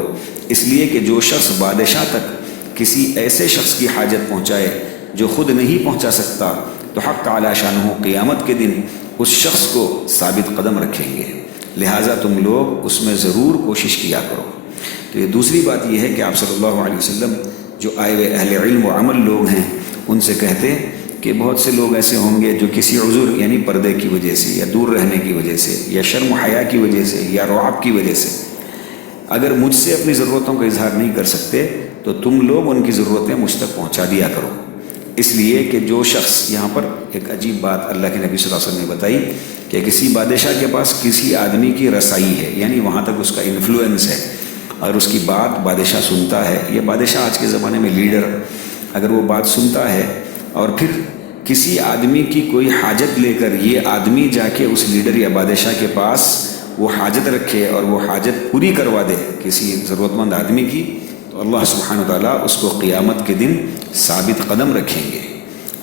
اس لیے کہ جو شخص بادشاہ تک کسی ایسے شخص کی حاجت پہنچائے جو خود نہیں پہنچا سکتا تو حق تعالی شانہ قیامت کے دن اس شخص کو ثابت قدم رکھیں گے، لہٰذا تم لوگ اس میں ضرور کوشش کیا کرو۔ تو یہ دوسری بات یہ ہے کہ آپ صلی اللہ علیہ وسلم جو آئے ہوئے اہل علم و عمل لوگ ہیں ان سے کہتے کہ بہت سے لوگ ایسے ہوں گے جو کسی عذر یعنی پردے کی وجہ سے یا دور رہنے کی وجہ سے یا شرم و حیا کی وجہ سے یا رعب کی وجہ سے اگر مجھ سے اپنی ضرورتوں کا اظہار نہیں کر سکتے تو تم لوگ ان کی ضرورتیں مجھ تک پہنچا دیا کرو۔ اس لیے کہ جو شخص، یہاں پر ایک عجیب بات اللہ کے نبی صلی اللہ علیہ وسلم نے بتائی کہ کسی بادشاہ کے پاس کسی آدمی کی رسائی ہے، یعنی وہاں تک اس کا انفلوئنس ہے اور اس کی بات بادشاہ سنتا ہے، یا بادشاہ آج کے زمانے میں لیڈر، اگر وہ بات سنتا ہے اور پھر کسی آدمی کی کوئی حاجت لے کر یہ آدمی جا کے اس لیڈر یا بادشاہ کے پاس وہ حاجت رکھے اور وہ حاجت پوری کروا دے کسی ضرورت مند آدمی کی، تو اللہ سبحانہ وتعالیٰ اس کو قیامت کے دن ثابت قدم رکھیں گے۔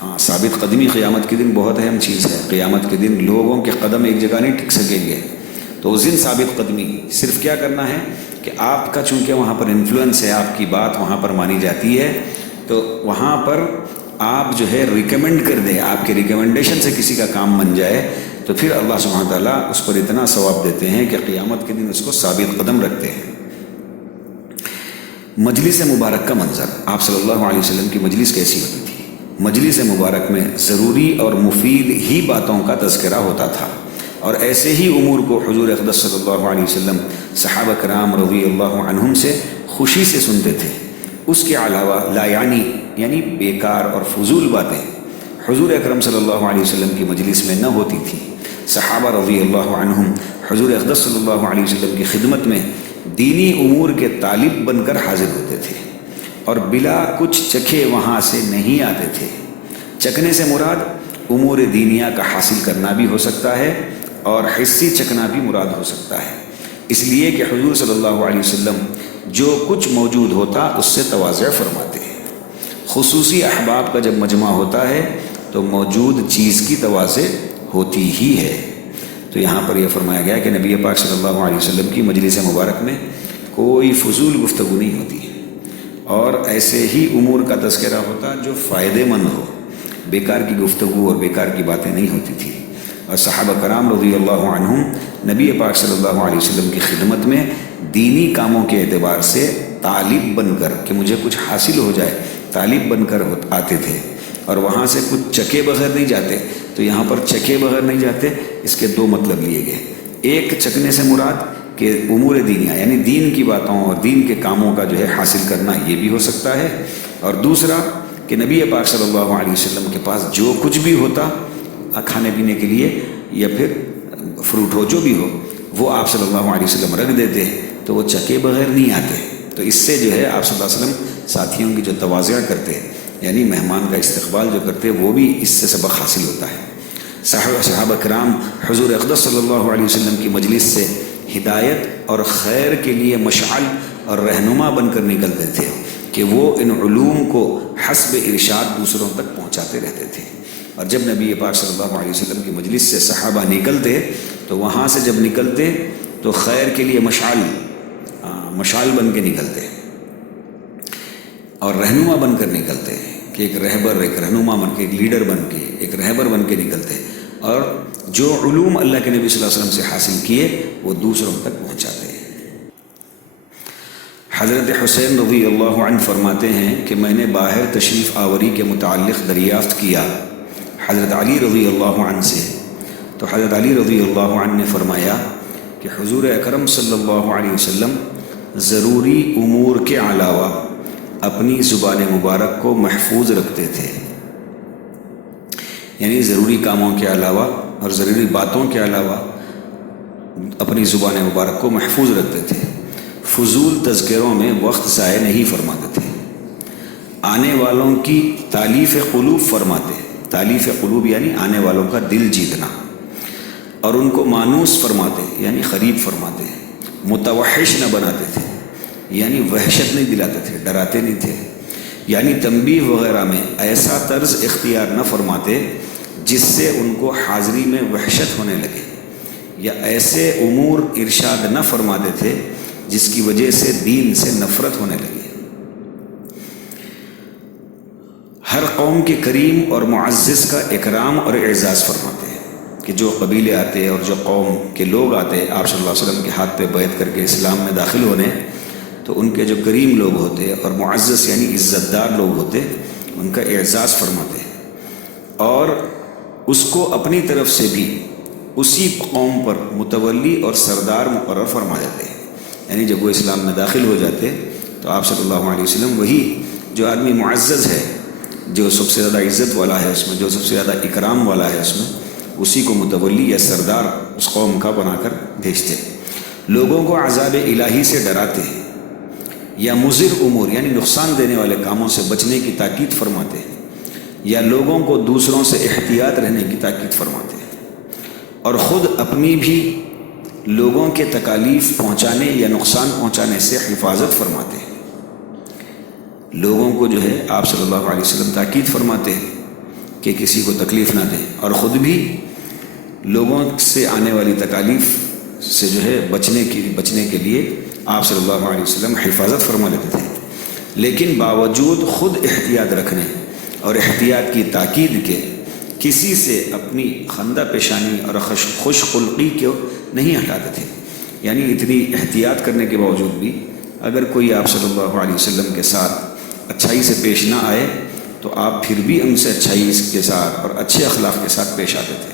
ہاں، ثابت قدمی قیامت کے دن بہت اہم چیز ہے۔ قیامت کے دن لوگوں کے قدم ایک جگہ نہیں ٹک سکیں گے، تو اس دن ثابت قدمی صرف کیا کرنا ہے کہ آپ کا چونکہ وہاں پر انفلوئنس ہے، آپ کی بات وہاں پر مانی جاتی ہے، تو وہاں پر آپ جو ہے ریکمینڈ کر دیں، آپ کے ریکمنڈیشن سے کسی کا کام بن جائے، تو پھر اللہ سبحانہ تعالیٰ اس پر اتنا ثواب دیتے ہیں کہ قیامت کے دن اس کو ثابت قدم رکھتے ہیں۔ مجلس مبارک کا منظر، آپ صلی اللہ علیہ وسلم کی مجلس کیسی ہوتی تھی؟ مجلس مبارک میں ضروری اور مفید ہی باتوں کا تذکرہ ہوتا تھا، اور ایسے ہی امور کو حضور اقدس صلی اللہ علیہ وسلم صحابہ کرام رضی اللہ عنہم سے خوشی سے سنتے تھے۔ اس کے علاوہ لا یعنی بیکار اور فضول باتیں حضور اکرم صلی اللہ علیہ وسلم کی مجلس میں نہ ہوتی تھیں۔ صحابہ رضی اللہ عنہم حضور اقدس صلی اللہ علیہ وسلم کی خدمت میں دینی امور کے طالب بن کر حاضر ہوتے تھے، اور بلا کچھ چکھے وہاں سے نہیں آتے تھے۔ چکھنے سے مراد امور دینیہ کا حاصل کرنا بھی ہو سکتا ہے اور حصی چکھنا بھی مراد ہو سکتا ہے، اس لیے کہ حضور صلی اللہ علیہ وسلم جو کچھ موجود ہوتا اس سے تواضع فرماتے ہیں۔ خصوصی احباب کا جب مجمع ہوتا ہے تو موجود چیز کی تواضع ہوتی ہی ہے۔ تو یہاں پر یہ فرمایا گیا کہ نبی پاک صلی اللہ علیہ وسلم کی مجلس مبارک میں کوئی فضول گفتگو نہیں ہوتی، اور ایسے ہی امور کا تذکرہ ہوتا جو فائدے مند ہو۔ بیکار کی گفتگو اور بیکار کی باتیں نہیں ہوتی تھی۔ اور صحابہ کرام رضی اللہ عنہم نبی پاک صلی اللہ علیہ وسلم کی خدمت میں دینی کاموں کے اعتبار سے طالب بن کر، کہ مجھے کچھ حاصل ہو جائے، طالب بن کر آتے تھے، اور وہاں سے کچھ چکے بغیر نہیں جاتے۔ تو یہاں پر چکے بغیر نہیں جاتے، اس کے دو مطلب لیے گئے۔ ایک، چکنے سے مراد کہ امور دینیہ یعنی دین کی باتوں اور دین کے کاموں کا جو ہے حاصل کرنا، یہ بھی ہو سکتا ہے، اور دوسرا کہ نبی پاک صلی اللہ علیہ وسلم کے پاس جو کچھ بھی ہوتا کھانے پینے کے لیے یا پھر فروٹ ہو جو بھی ہو، وہ آپ صلی اللہ علیہ وسلم رکھ دیتے، تو وہ چکے بغیر نہیں آتے۔ تو اس سے جو ہے آپ صلی اللہ علیہ وسلم ساتھیوں کی جو تواضع کرتے ہیں، یعنی مہمان کا استقبال جو کرتے، وہ بھی اس سے سبق حاصل ہوتا ہے۔ صحابہ کرام حضور اقدس صلی اللہ علیہ وسلم کی مجلس سے ہدایت اور خیر کے لیے مشعل اور رہنما بن کر نکلتے تھے، کہ وہ ان علوم کو حسب ارشاد دوسروں تک پہنچاتے رہتے تھے۔ اور جب نبی پاک صلی اللہ علیہ وسلم کی مجلس سے صحابہ نکلتے، تو وہاں سے جب نکلتے تو خیر کے لیے مشعل بن کے نکلتے اور رہنما بن کر نکلتے، کہ ایک رہبر، ایک رہنما بن کے، ایک لیڈر بن کے، ایک رہبر بن کے نکلتے، اور جو علوم اللہ کے نبی صلی اللہ علیہ وسلم سے حاصل کیے وہ دوسروں تک پہنچاتے ہیں۔ حضرت حسین رضی اللہ عنہ فرماتے ہیں کہ میں نے باہر تشریف آوری کے متعلق دریافت کیا حضرت علی رضی اللہ عنہ سے، تو حضرت علی رضی اللہ عنہ نے فرمایا کہ حضور اکرم صلی اللہ علیہ وسلم ضروری امور کے علاوہ اپنی زبان مبارک کو محفوظ رکھتے تھے، یعنی ضروری کاموں کے علاوہ اور ضروری باتوں کے علاوہ اپنی زبان مبارک کو محفوظ رکھتے تھے۔ فضول تذکروں میں وقت ضائع نہیں فرماتے تھے، آنے والوں کی تالیف قلوب فرماتے، تالیف قلوب یعنی آنے والوں کا دل جیتنا، اور ان کو مانوس فرماتے یعنی قریب فرماتے، متوحش نہ بناتے تھے یعنی وحشت نہیں دلاتے تھے، ڈراتے نہیں تھے، یعنی تنبیہ وغیرہ میں ایسا طرز اختیار نہ فرماتے جس سے ان کو حاضری میں وحشت ہونے لگے، یا ایسے امور ارشاد نہ فرماتے تھے جس کی وجہ سے دین سے نفرت ہونے لگی۔ ہر قوم کے کریم اور معزز کا اکرام اور اعزاز فرماتے ہیں، کہ جو قبیلے آتے اور جو قوم کے لوگ آتے آپ صلی اللہ علیہ وسلم کے ہاتھ پہ بیعت کر کے اسلام میں داخل ہونے، تو ان کے جو کریم لوگ ہوتے اور معزز یعنی عزت دار لوگ ہوتے، ان کا اعزاز فرماتے ہیں، اور اس کو اپنی طرف سے بھی اسی قوم پر متولی اور سردار مقرر فرما دیتے ہیں، یعنی جب وہ اسلام میں داخل ہو جاتے تو آپ صلی اللہ علیہ وسلم وہی جو آدمی معزز ہے، جو سب سے زیادہ عزت والا ہے اس میں، جو سب سے زیادہ اکرام والا ہے اس میں، اسی کو متولی یا سردار اس قوم کا بنا کر بھیجتے، لوگوں کو عذاب الہی سے ڈراتے یا مضر امور یعنی نقصان دینے والے کاموں سے بچنے کی تاکید فرماتے یا لوگوں کو دوسروں سے احتیاط رہنے کی تاکید فرماتے اور خود اپنی بھی لوگوں کے تکالیف پہنچانے یا نقصان پہنچانے سے حفاظت فرماتے ہیں۔ لوگوں کو جو ہے آپ صلی اللہ علیہ وسلم تاکید فرماتے ہیں کہ کسی کو تکلیف نہ دیں، اور خود بھی لوگوں سے آنے والی تکالیف سے جو ہے بچنے کے لیے آپ صلی اللہ علیہ وسلم حفاظت فرما لیتے تھے، لیکن باوجود خود احتیاط رکھنے اور احتیاط کی تاکید کے کسی سے اپنی خندہ پیشانی اور خوش خلقی کو نہیں ہٹاتے تھے۔ یعنی اتنی احتیاط کرنے کے باوجود بھی اگر کوئی آپ صلی اللہ علیہ وسلم کے ساتھ اچھائی سے پیش نہ آئے تو آپ پھر بھی ان سے اچھائی کے ساتھ اور اچھے اخلاق کے ساتھ پیش آتے تھے۔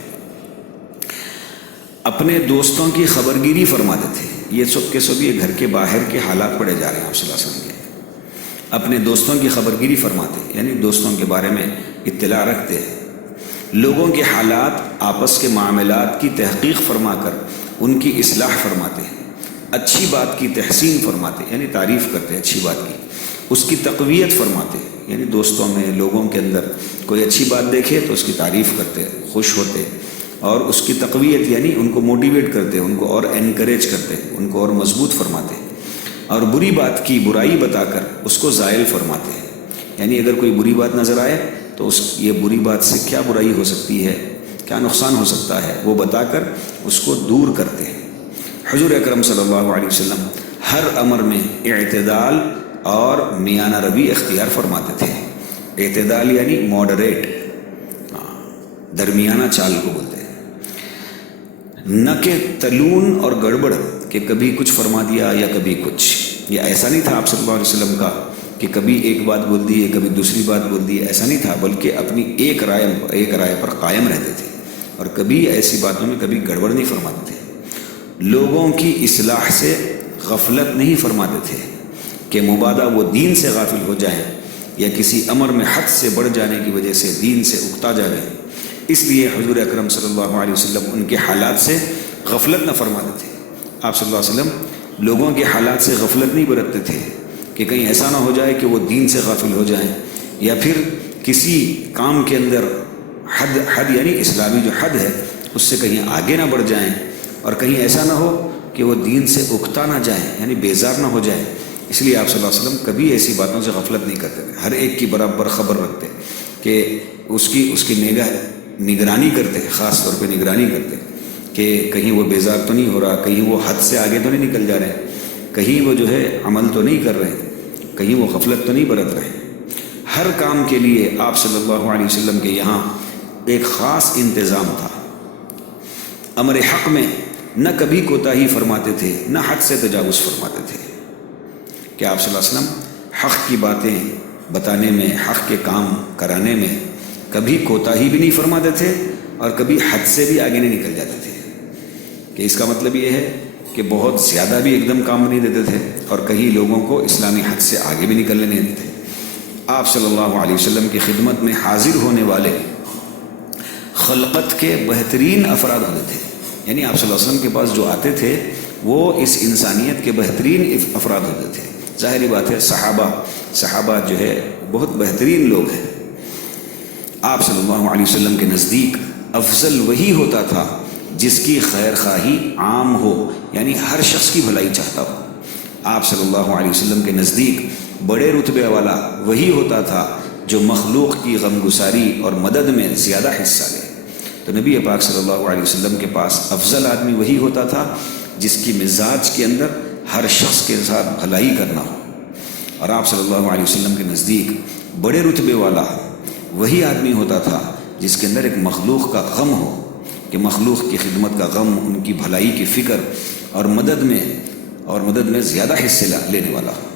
اپنے دوستوں کی خبرگیری فرماتے تھے، یہ سب کے سب یہ گھر کے باہر کے حالات پڑھے جا رہے ہیں آپ صلی اللہ علیہ وسلم کے۔ اپنے دوستوں کی خبرگیری فرماتے یعنی دوستوں کے بارے میں اطلاع رکھتے، لوگوں کے حالات آپس کے معاملات کی تحقیق فرما کر ان کی اصلاح فرماتے، اچھی بات کی تحسین فرماتے یعنی تعریف کرتے اچھی بات کی، اس کی تقویت فرماتے یعنی دوستوں میں لوگوں کے اندر کوئی اچھی بات دیکھے تو اس کی تعریف کرتے، خوش ہوتے، اور اس کی تقویت یعنی ان کو موٹیویٹ کرتے، ان کو اور انکریج کرتے، ان کو اور مضبوط فرماتے، اور بری بات کی برائی بتا کر اس کو زائل فرماتے یعنی اگر کوئی بری بات نظر آئے تو یہ بری بات سے کیا برائی ہو سکتی ہے، کیا نقصان ہو سکتا ہے، وہ بتا کر اس کو دور کرتے ہیں۔ حضور اکرم صلی اللہ علیہ وسلم ہر امر میں اعتدال اور میانہ روی اختیار فرماتے تھے۔ اعتدال یعنی ماڈریٹ، درمیانہ چال کو بولتے ہیں، نہ کہ تلون اور گڑبڑ کہ کبھی کچھ فرما دیا یا کبھی کچھ۔ یہ ایسا نہیں تھا آپ صلی اللہ علیہ وسلم کا کہ کبھی ایک بات بول دی ہے کبھی دوسری بات بول دی ہے، ایسا نہیں تھا، بلکہ اپنی ایک رائے پر قائم رہتے تھے اور کبھی ایسی باتوں میں کبھی گڑبڑ نہیں فرماتے تھے۔ لوگوں کی اصلاح سے غفلت نہیں فرماتے تھے کہ مبادا وہ دین سے غافل ہو جائیں یا کسی امر میں حد سے بڑھ جانے کی وجہ سے دین سے اکتا جائیں، اس لیے حضور اکرم صلی اللہ علیہ وسلم ان کے حالات سے غفلت نہ فرماتے تھے۔ آپ صلی اللہ علیہ وسلم لوگوں کے حالات سے غفلت نہیں برتتے تھے کہ کہیں ایسا نہ ہو جائے کہ وہ دین سے غافل ہو جائیں، یا پھر کسی کام کے اندر حد یعنی اسلامی جو حد ہے اس سے کہیں آگے نہ بڑھ جائیں، اور کہیں ایسا نہ ہو کہ وہ دین سے اکتا نہ جائیں یعنی بیزار نہ ہو جائیں۔ اس لیے آپ صلی اللہ علیہ وسلم کبھی ایسی باتوں سے غفلت نہیں کرتے تھے، ہر ایک کی برابر خبر رکھتے کہ اس کی نگرانی کرتے، خاص طور پہ نگرانی کرتے کہ کہیں وہ بیزار تو نہیں ہو رہا، کہیں وہ حد سے آگے تو نہیں نکل جا رہے، کہیں وہ جو ہے عمل تو نہیں کر رہے، کہیں وہ غفلت تو نہیں برت رہے۔ ہر کام کے لیے آپ صلی اللہ علیہ وسلم کے یہاں ایک خاص انتظام تھا۔ امر حق میں نہ کبھی کوتاہی فرماتے تھے، نہ حد سے تجاوز فرماتے تھے کہ آپ صلی اللہ علیہ وسلم حق کی باتیں بتانے میں، حق کے کام کرانے میں کبھی کوتاہی بھی نہیں فرماتے تھے اور کبھی حد سے بھی آگے نہیں نکل جاتے تھے، کہ اس کا مطلب یہ ہے کہ بہت زیادہ بھی ایک دم کام نہیں دیتے تھے اور کہیں لوگوں کو اسلامی حد سے آگے بھی نکلنے نہیں دیتے تھے۔ آپ صلی اللہ علیہ وسلم کی خدمت میں حاضر ہونے والے خلقت کے بہترین افراد ہوتے تھے، یعنی آپ صلی اللہ علیہ وسلم کے پاس جو آتے تھے وہ اس انسانیت کے بہترین افراد ہوتے تھے۔ ظاہری بات ہے صحابہ جو ہے بہت بہترین لوگ ہیں۔ آپ صلی اللہ علیہ وسلم کے نزدیک افضل وہی ہوتا تھا جس کی خیر خواہی عام ہو، یعنی ہر شخص کی بھلائی چاہتا ہو۔ آپ صلی اللہ علیہ وسلم کے نزدیک بڑے رتبے والا وہی ہوتا تھا جو مخلوق کی غمگساری اور مدد میں زیادہ حصہ لے۔ تو نبی پاک صلی اللہ علیہ وسلم کے پاس افضل آدمی وہی ہوتا تھا جس کی مزاج کے اندر ہر شخص کے ساتھ بھلائی کرنا ہو، اور آپ صلی اللہ علیہ وسلم کے نزدیک بڑے رتبے والا وہی آدمی ہوتا تھا جس کے اندر ایک مخلوق کا غم ہو، کہ مخلوق کی خدمت کا غم، ان کی بھلائی کی فکر اور مدد میں زیادہ حصے لینے والا ہو۔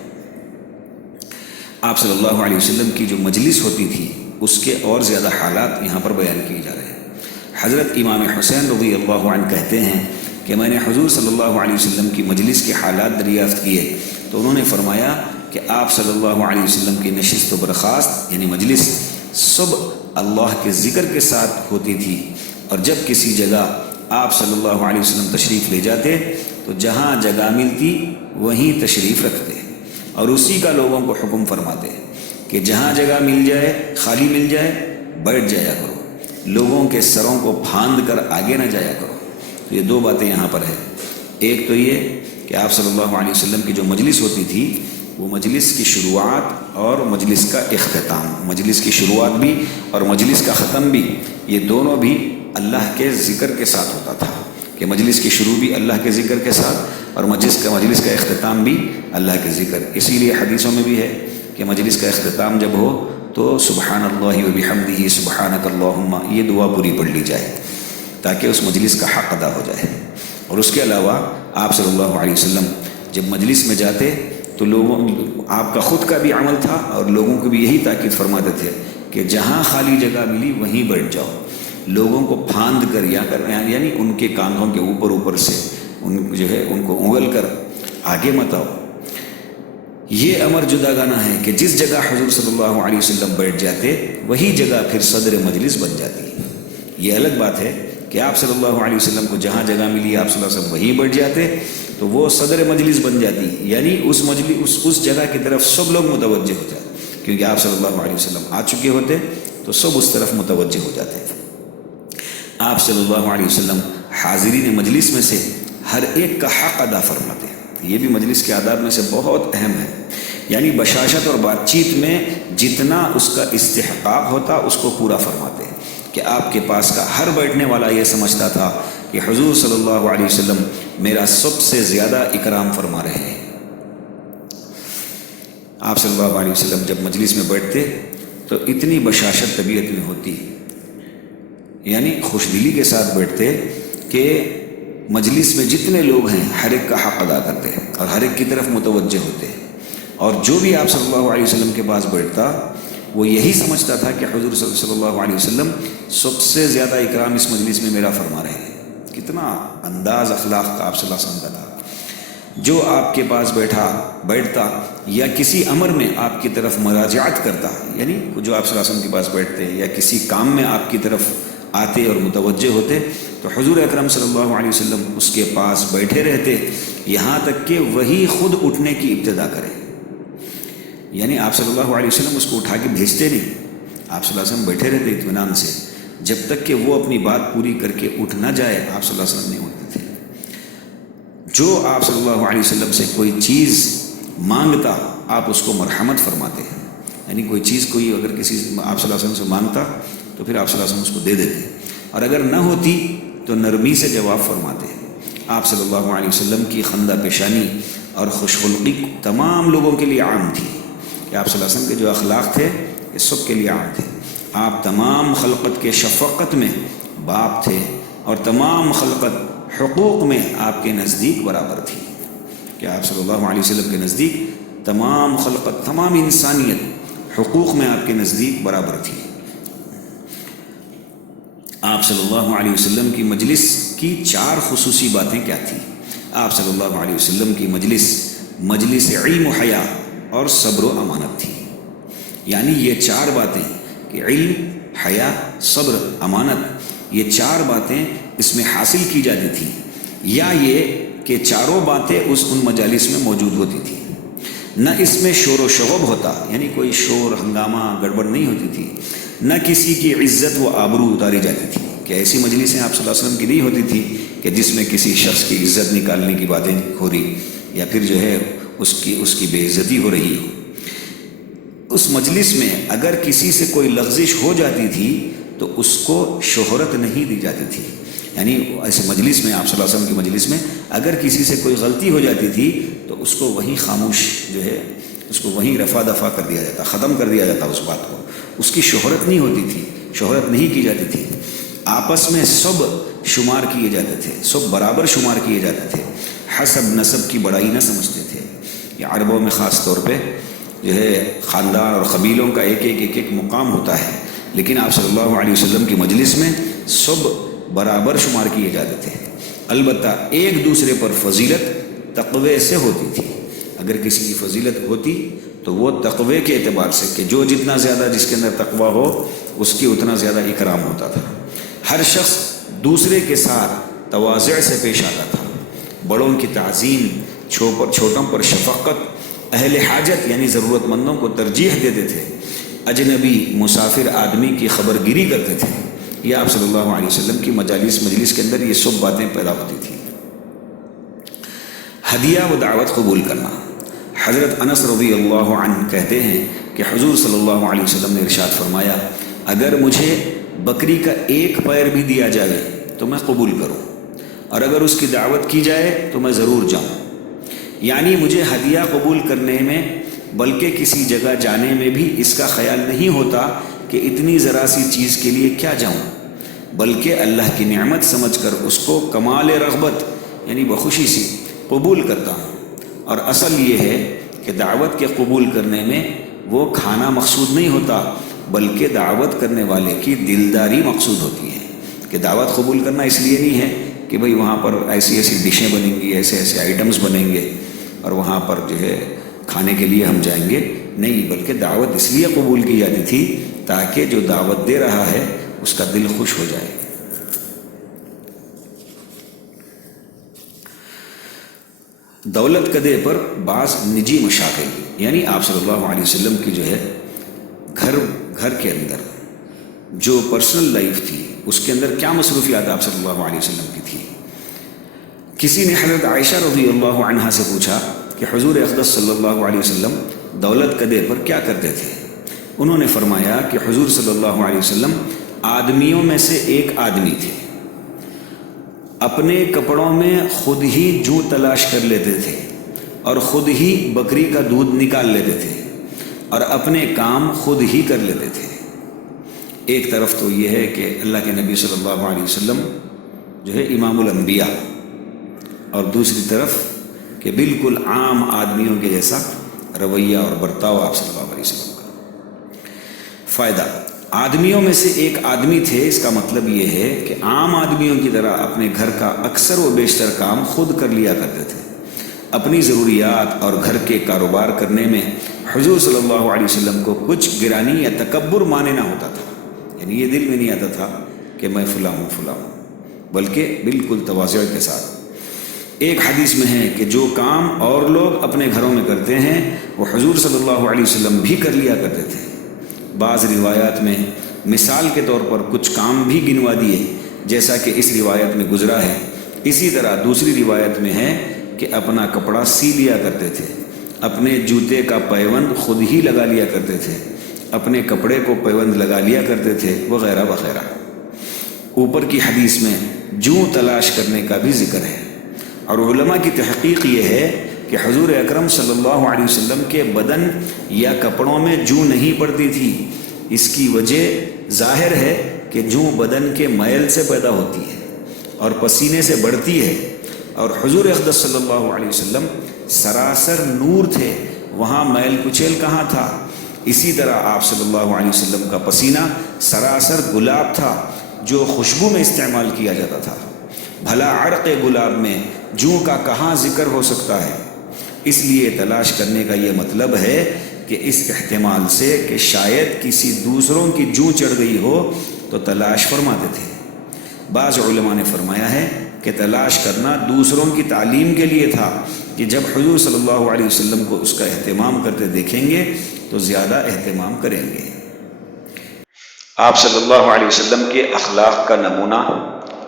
آپ صلی اللہ علیہ وسلم کی جو مجلس ہوتی تھی اس کے اور زیادہ حالات یہاں پر بیان کیے جا رہے ہیں۔ حضرت امام حسین رضی اللہ عنہ کہتے ہیں کہ میں نے حضور صلی اللہ علیہ وسلم کی مجلس کے حالات دریافت کیے تو انہوں نے فرمایا کہ آپ صلی اللہ علیہ وسلم کی نشست و برخاست یعنی مجلس صبح اللہ کے ذکر کے ساتھ ہوتی تھی، اور جب کسی جگہ آپ صلی اللہ علیہ وسلم تشریف لے جاتے تو جہاں جگہ ملتی وہیں تشریف رکھتے اور اسی کا لوگوں کو حکم فرماتے کہ جہاں جگہ مل جائے، خالی مل جائے، بیٹھ جایا کرو، لوگوں کے سروں کو پھاند کر آگے نہ جایا کرو۔ تو یہ دو باتیں یہاں پر ہیں، ایک تو یہ کہ آپ صلی اللہ علیہ وسلم کی جو مجلس ہوتی تھی وہ مجلس کی شروعات اور مجلس کا اختتام، مجلس کی شروعات بھی اور مجلس کا ختم بھی، یہ دونوں بھی اللہ کے ذکر کے ساتھ ہوتا تھا، کہ مجلس کی شروع بھی اللہ کے ذکر کے ساتھ اور مجلس کا اختتام بھی اللہ کے ذکر۔ اسی لیے حدیثوں میں بھی ہے کہ مجلس کا اختتام جب ہو تو سبحان اللہ و بحمدہ سبحانک اللہم یہ دعا پوری پڑھ لی جائے تاکہ اس مجلس کا حق ادا ہو جائے۔ اور اس کے علاوہ آپ صلی اللہ علیہ وسلم جب مجلس میں جاتے تو لوگوں آپ کا خود کا بھی عمل تھا اور لوگوں کو بھی یہی تاکید فرماتے تھے کہ جہاں خالی جگہ ملی وہیں بیٹھ جاؤ، لوگوں کو پھاند کر یعنی ان کے کاندھوں کے اوپر سے ان کو انگل کر آگے مت آؤ۔ یہ امر جداگانہ ہے کہ جس جگہ حضور صلی اللہ علیہ وسلم بیٹھ جاتے وہی جگہ پھر صدر مجلس بن جاتی ہے۔ یہ الگ بات ہے کہ آپ صلی اللہ علیہ وسلم کو جہاں جگہ ملی آپ صلی اللہ علیہ وسلم وہیں بیٹھ جاتے تو وہ صدر مجلس بن جاتی، یعنی اس جگہ کی طرف سب لوگ متوجہ ہو جاتے، کیونکہ آپ صلی اللہ علیہ وسلم آ چکے ہوتے تو سب اس طرف متوجہ ہو جاتے۔ آپ صلی اللہ علیہ وسلم حاضرین مجلس میں سے ہر ایک کا حق ادا فرماتے ہیں، یہ بھی مجلس کے آداب میں سے بہت اہم ہے، یعنی بشاشت اور بات چیت میں جتنا اس کا استحقاق ہوتا اس کو پورا فرماتے ہیں، کہ آپ کے پاس کا ہر بیٹھنے والا یہ سمجھتا تھا کہ حضور صلی اللہ علیہ وسلم میرا سب سے زیادہ اکرام فرما رہے ہیں۔ آپ صلی اللہ علیہ وسلم جب مجلس میں بیٹھتے تو اتنی بشاشت طبیعت میں ہوتی، یعنی خوش دلی کے ساتھ بیٹھتے کہ مجلس میں جتنے لوگ ہیں ہر ایک کا حق ادا کرتے اور ہر ایک کی طرف متوجہ ہوتے، اور جو بھی آپ صلی اللہ علیہ وسلم کے پاس بیٹھتا وہ یہی سمجھتا تھا کہ حضور صلی اللہ علیہ وسلم سب سے زیادہ اکرام اس مجلس میں میرا فرما رہے ہیں۔ کتنا انداز اخلاق کا آپ صلی اللہ علیہ وسلم کا تھا، جو آپ کے پاس بیٹھتا یا کسی امر میں آپ کی طرف مراجعت کرتا، یعنی جو آپ صلی اللہ علیہ وسلم کے پاس بیٹھتے یا کسی کام میں آپ کی طرف آتے اور متوجہ ہوتے تو حضور اکرم صلی اللہ علیہ وسلم اس کے پاس بیٹھے رہتے یہاں تک کہ وہی خود اٹھنے کی ابتدا کرے، یعنی آپ صلی اللہ علیہ وسلم اس کو اٹھا کے بھیجتے نہیں، آپ صلی اللہ علیہ وسلم بیٹھے رہتے اطمینان سے جب تک کہ وہ اپنی بات پوری کر کے اٹھ نہ جائے، آپ صلی اللہ علیہ وسلم نہیں اٹھتے تھے۔ جو آپ صلی اللہ علیہ وسلم سے کوئی چیز مانگتا آپ اس کو مرحمت فرماتے ہیں، یعنی کوئی چیز کوئی اگر کسی آپ صلی اللہ علیہ وسلم سے مانگتا تو پھر آپ صلی اللہ علیہ وسلم اس کو دے دیتے، اور اگر نہ ہوتی تو نرمی سے جواب فرماتے ہیں۔ آپ صلی اللہ علیہ وسلم کی خندہ پیشانی اور خوش خلقی تمام لوگوں کے لیے عام تھی، کہ آپ صلی اللہ علیہ وسلم کے جو اخلاق تھے یہ سب کے لیے عام تھے۔ آپ تمام خلقت کے شفقت میں باپ تھے اور تمام خلقت حقوق میں آپ کے نزدیک برابر تھی، کہ آپ صلی اللہ علیہ وسلم کے نزدیک تمام خلقت، تمام انسانیت حقوق میں آپ کے نزدیک برابر تھی۔ آپ صلی اللہ علیہ وسلم کی مجلس کی 4 خصوصی باتیں کیا تھیں؟ آپ صلی اللہ علیہ وسلم کی مجلس علم و حیا اور صبر و امانت تھی، یعنی یہ 4 باتیں کہ علم، حیا، صبر، امانت، یہ 4 باتیں اس میں حاصل کی جاتی تھیں، یا یہ کہ چاروں باتیں ان مجالس میں موجود ہوتی تھیں، نہ اس میں شور و شغب ہوتا، یعنی کوئی شور ہنگامہ گڑبڑ نہیں ہوتی تھی، نہ کسی کی عزت و آبرو اتاری جاتی تھی، کہ ایسی مجلسیں آپ صلی اللہ علیہ وسلم کی نہیں ہوتی تھی کہ جس میں کسی شخص کی عزت نکالنے کی باتیں ہو رہی یا پھر جو ہے اس کی بے عزتی ہو رہی ہو۔ اس مجلس میں اگر کسی سے کوئی لغزش ہو جاتی تھی تو اس کو شہرت نہیں دی جاتی تھی، یعنی ایسے مجلس میں آپ صلی اللہ علیہ وسلم کی مجلس میں اگر کسی سے کوئی غلطی ہو جاتی تھی تو اس کو وہیں خاموش جو ہے اس کو وہیں رفع دفع کر دیا جاتا، ختم کر دیا جاتا اس بات کو، اس کی شہرت نہیں ہوتی تھی، شہرت نہیں کی جاتی تھی، آپس میں سب شمار کیے جاتے تھے، سب برابر شمار کیے جاتے تھے، حسب نسب کی بڑائی نہ سمجھتے تھے۔ یہ عربوں میں خاص طور پہ جو ہے خاندان اور قبیلوں کا ایک مقام ہوتا ہے، لیکن آپ صلی اللہ علیہ وسلم کی مجلس میں سب برابر شمار کیے جاتے تھے، البتہ ایک دوسرے پر فضیلت تقوی سے ہوتی تھی. اگر کسی کی فضیلت ہوتی تو وہ تقوی کے اعتبار سے کہ جو جتنا زیادہ جس کے اندر تقوی ہو اس کی اتنا زیادہ اکرام ہوتا تھا. ہر شخص دوسرے کے ساتھ تواضع سے پیش آتا تھا. بڑوں کی تعظیم، چھوٹوں پر شفقت، اہل حاجت یعنی ضرورت مندوں کو ترجیح دیتے تھے. اجنبی مسافر آدمی کی خبر گیری کرتے تھے. یہ آپ صلی اللہ علیہ وسلم کی مجلس کے اندر یہ سب باتیں پیدا ہوتی تھیں. ہدیہ و دعوت قبول کرنا. حضرت انس رضی اللہ عنہ کہتے ہیں کہ حضور صلی اللہ علیہ وسلم نے ارشاد فرمایا، اگر مجھے بکری کا ایک پیر بھی دیا جائے تو میں قبول کروں، اور اگر اس کی دعوت کی جائے تو میں ضرور جاؤں. یعنی مجھے ہدیہ قبول کرنے میں بلکہ کسی جگہ جانے میں بھی اس کا خیال نہیں ہوتا کہ اتنی ذرا سی چیز کے لیے کیا جاؤں، بلکہ اللہ کی نعمت سمجھ کر اس کو کمال رغبت یعنی بخوشی سے قبول کرتا ہوں. اور اصل یہ ہے کہ دعوت کے قبول کرنے میں وہ کھانا مقصود نہیں ہوتا، بلکہ دعوت کرنے والے کی دلداری مقصود ہوتی ہے. کہ دعوت قبول کرنا اس لیے نہیں ہے کہ بھئی وہاں پر ایسی ایسی ڈشیں بنیں گی، ایسے ایسے آئٹمز بنیں گے اور وہاں پر جو ہے کھانے کے لیے ہم جائیں گے، نہیں، بلکہ دعوت اس لیے قبول کی جاتی تھی تاکہ جو دعوت دے رہا ہے اس کا دل خوش ہو جائے. دولت کدے پر بعض نجی مشاغل، یعنی آپ صلی اللہ علیہ وسلم کی جو ہے گھر کے اندر جو پرسنل لائف تھی اس کے اندر کیا مصروفیات آپ صلی اللہ علیہ وسلم کی تھی. کسی نے حضرت عائشہ رضی اللہ عنہا سے پوچھا کہ حضور اقدس صلی اللہ علیہ وسلم دولت کدے پر کیا کرتے تھے. انہوں نے فرمایا کہ حضور صلی اللہ علیہ وسلم آدمیوں میں سے ایک آدمی تھے. اپنے کپڑوں میں خود ہی جو تلاش کر لیتے تھے اور خود ہی بکری کا دودھ نکال لیتے تھے اور اپنے کام خود ہی کر لیتے تھے. ایک طرف تو یہ ہے کہ اللہ کے نبی صلی اللہ علیہ وسلم جو ہے امام الانبیاء، اور دوسری طرف کہ بالکل عام آدمیوں کے جیسا رویہ اور برتاؤ آپ صلی اللہ علیہ وسلم کا. فائدہ، آدمیوں میں سے ایک آدمی تھے، اس کا مطلب یہ ہے کہ عام آدمیوں کی طرح اپنے گھر کا اکثر و بیشتر کام خود کر لیا کرتے تھے. اپنی ضروریات اور گھر کے کاروبار کرنے میں حضور صلی اللہ علیہ وسلم کو کچھ گرانی یا تکبر مانے نہ ہوتا تھا. یعنی یہ دل میں نہیں آتا تھا کہ میں فلاں ہوں، بلکہ بالکل تواضع کے ساتھ. ایک حدیث میں ہے کہ جو کام اور لوگ اپنے گھروں میں کرتے ہیں وہ حضور صلی اللہ علیہ وسلم بھی کر لیا کرتے تھے. بعض روایات میں مثال کے طور پر کچھ کام بھی گنوا دیے جیسا کہ اس روایت میں گزرا ہے. اسی طرح دوسری روایت میں ہے کہ اپنا کپڑا سی لیا کرتے تھے، اپنے جوتے کا پیوند خود ہی لگا لیا کرتے تھے، اپنے کپڑے کو پیوند لگا لیا کرتے تھے، وغیرہ وغیرہ. اوپر کی حدیث میں جوں تلاش کرنے کا بھی ذکر ہے، اور علماء کی تحقیق یہ ہے کہ حضور اکرم صلی اللہ علیہ وسلم کے بدن یا کپڑوں میں جوں نہیں پڑتی تھی. اس کی وجہ ظاہر ہے کہ جوں بدن کے میل سے پیدا ہوتی ہے اور پسینے سے بڑھتی ہے، اور حضور اقدس صلی اللہ علیہ وسلم سراسر نور تھے، وہاں میل کچیل کہاں تھا. اسی طرح آپ صلی اللہ علیہ وسلم کا پسینہ سراسر گلاب تھا جو خوشبو میں استعمال کیا جاتا تھا. بھلا عرق گلاب میں جوں کا کہاں ذکر ہو سکتا ہے. اس لیے تلاش کرنے کا یہ مطلب ہے کہ اس احتمال سے کہ شاید کسی دوسروں کی جوں چڑھ گئی ہو تو تلاش فرماتے تھے. بعض علماء نے فرمایا ہے کہ تلاش کرنا دوسروں کی تعلیم کے لیے تھا کہ جب حضور صلی اللہ علیہ وسلم کو اس کا اہتمام کرتے دیکھیں گے تو زیادہ اہتمام کریں گے. آپ صلی اللہ علیہ وسلم کے اخلاق کا نمونہ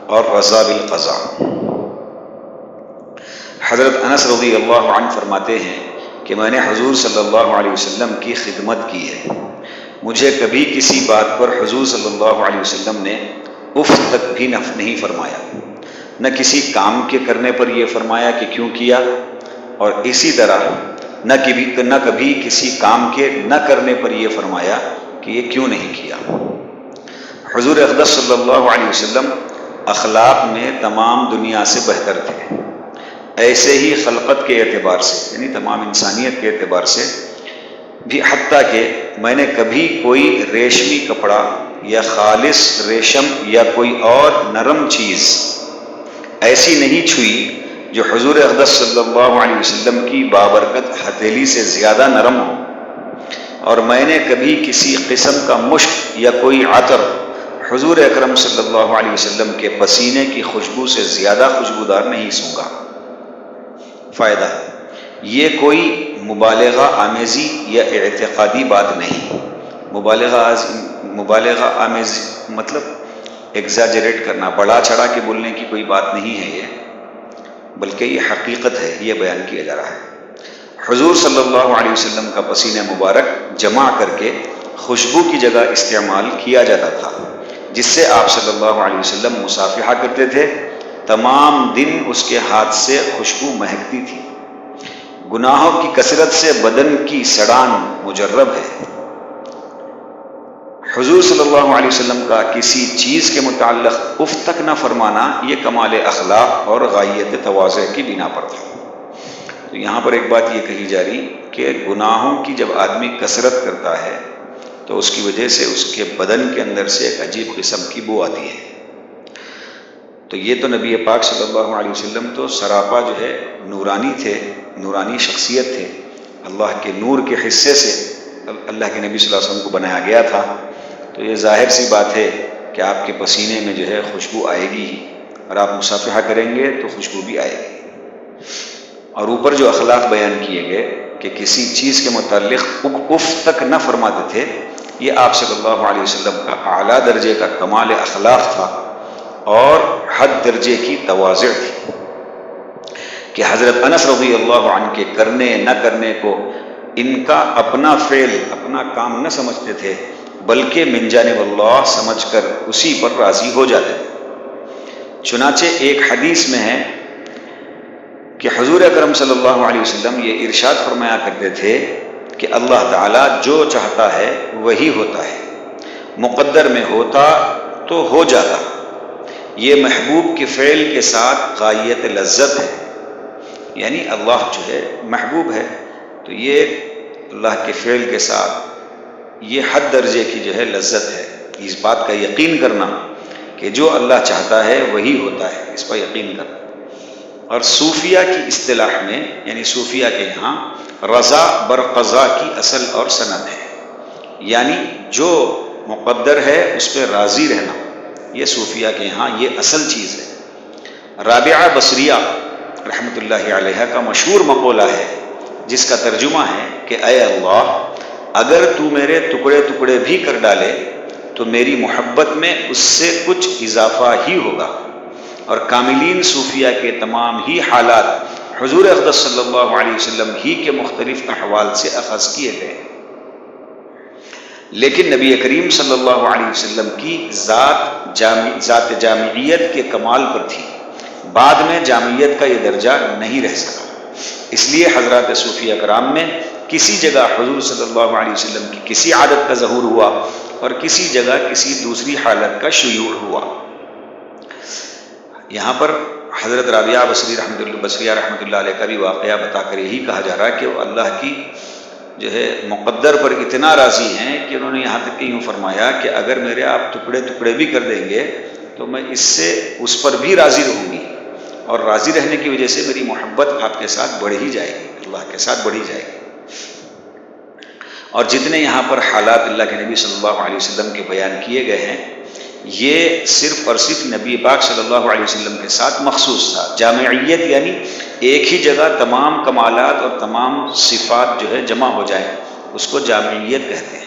اور رضا بالقضاء. حضرت انس رضی اللہ عنہ فرماتے ہیں کہ میں نے حضور صلی اللہ علیہ وسلم کی خدمت کی ہے. مجھے کبھی کسی بات پر حضور صلی اللہ علیہ وسلم نے اف تک بھی نہیں فرمایا، نہ کسی کام کے کرنے پر یہ فرمایا کہ کیوں کیا، اور اسی طرح نہ کبھی کسی کام کے نہ کرنے پر یہ فرمایا کہ یہ کیوں نہیں کیا. حضور اقدس صلی اللہ علیہ وسلم اخلاق میں تمام دنیا سے بہتر تھے. ایسے ہی خلقت کے اعتبار سے یعنی تمام انسانیت کے اعتبار سے بھی، حتیٰ کہ میں نے کبھی کوئی ریشمی کپڑا یا خالص ریشم یا کوئی اور نرم چیز ایسی نہیں چھوئی جو حضور اقدس صلی اللہ علیہ وسلم کی بابرکت ہتھیلی سے زیادہ نرم ہو، اور میں نے کبھی کسی قسم کا مشک یا کوئی عطر حضور اکرم صلی اللہ علیہ وسلم کے پسینے کی خوشبو سے زیادہ خوشبودار نہیں سونگا۔ فائدہ، یہ کوئی مبالغہ آمیزی یا اعتقادی بات نہیں۔ مبالغہ آمیز مطلب ایگزاجریٹ کرنا، بڑا چڑھا کے بولنے کی کوئی بات نہیں ہے یہ، بلکہ یہ حقیقت ہے، یہ بیان کیا جا رہا ہے۔ حضور صلی اللہ علیہ وسلم کا پسینہ مبارک جمع کر کے خوشبو کی جگہ استعمال کیا جاتا تھا، جس سے آپ صلی اللہ علیہ وسلم مصافحہ کرتے تھے۔ تمام دن اس کے ہاتھ سے خوشبو مہکتی تھی۔ گناہوں کی کثرت سے بدن کی سڑان مجرب ہے۔ حضور صلی اللہ علیہ وسلم کا کسی چیز کے متعلق اف تک نہ فرمانا، یہ کمال اخلاق اور غایت تواضع کی بنا پر تھا۔ تو یہاں پر ایک بات یہ کہی جا رہی کہ گناہوں کی جب آدمی کثرت کرتا ہے تو اس کی وجہ سے اس کے بدن کے اندر سے ایک عجیب قسم کی بو آتی ہے۔ تو یہ تو نبی پاک صلی اللہ علیہ وسلم تو سراپا جو ہے نورانی تھے، نورانی شخصیت تھے، اللہ کے نور کے حصے سے اللہ کے نبی صلی اللہ علیہ وسلم کو بنایا گیا تھا۔ تو یہ ظاہر سی بات ہے کہ آپ کے پسینے میں جو ہے خوشبو آئے گی، اور آپ مصافحہ کریں گے تو خوشبو بھی آئے گی۔ اور اوپر جو اخلاق بیان کیے گئے کہ کسی چیز کے متعلق اف تک نہ فرماتے تھے، یہ آپ صلی اللہ علیہ وسلم کا اعلیٰ درجے کا کمال اخلاق تھا اور حد درجے کی تواضع تھی کہ حضرت انس رضی اللہ عنہ کے کرنے نہ کرنے کو ان کا اپنا فعل، اپنا کام نہ سمجھتے تھے، بلکہ من جانب اللہ سمجھ کر اسی پر راضی ہو جاتے تھے۔ چنانچہ ایک حدیث میں ہے کہ حضور اکرم صلی اللہ علیہ وسلم یہ ارشاد فرمایا کرتے تھے کہ اللہ تعالیٰ جو چاہتا ہے وہی ہوتا ہے، مقدر میں ہوتا تو ہو جاتا۔ یہ محبوب کے فعل کے ساتھ غایت لذت ہے، یعنی اللہ جو ہے محبوب ہے، تو یہ اللہ کے فعل کے ساتھ یہ حد درجے کی جو ہے لذت ہے۔ اس بات کا یقین کرنا کہ جو اللہ چاہتا ہے وہی ہوتا ہے، اس پر یقین کرنا۔ اور صوفیہ کی اصطلاح میں، یعنی صوفیہ کے یہاں رضا بر قضا کی اصل اور سند ہے، یعنی جو مقدر ہے اس پہ راضی رہنا، یہ صوفیہ کے یہاں یہ اصل چیز ہے۔ رابعہ بصریہ رحمۃ اللہ علیہ کا مشہور مقولہ ہے، جس کا ترجمہ ہے کہ اے اللہ، اگر تو میرے ٹکڑے ٹکڑے بھی کر ڈالے تو میری محبت میں اس سے کچھ اضافہ ہی ہوگا۔ اور کاملین صوفیہ کے تمام ہی حالات حضور اقدس صلی اللہ علیہ وسلم ہی کے مختلف احوال سے اخذ کیے گئے، لیکن نبی کریم صلی اللہ علیہ وسلم کی ذات جامعیت کے کمال پر تھی، بعد میں جامعیت کا یہ درجہ نہیں رہ سکا۔ اس لیے حضرات صوفیہ کرام میں کسی جگہ حضور صلی اللہ علیہ وسلم کی کسی عادت کا ظہور ہوا اور کسی جگہ کسی دوسری حالت کا شیوع ہوا۔ یہاں پر حضرت رابعہ بصریہ رحمۃ اللہ علیہ کا بھی واقعہ بتا کر یہی کہا جا رہا ہے کہ وہ اللہ کی جو ہے مقدر پر اتنا راضی ہیں کہ انہوں نے یہاں تک کہ یوں فرمایا کہ اگر میرے آپ ٹکڑے ٹکڑے بھی کر دیں گے تو میں اس پر بھی راضی رہوں گی، اور راضی رہنے کی وجہ سے میری محبت آپ کے ساتھ بڑھ ہی جائے گی، اللہ کے ساتھ بڑھی جائے گی۔ اور جتنے یہاں پر حالات اللہ کے نبی صلی اللہ علیہ وسلم کے بیان کیے گئے ہیں، یہ صرف اور صرف نبی پاک صلی اللہ علیہ وسلم کے ساتھ مخصوص تھا۔ جامعیت یعنی ایک ہی جگہ تمام کمالات اور تمام صفات جو ہے جمع ہو جائیں، اس کو جامعیت کہتے ہیں۔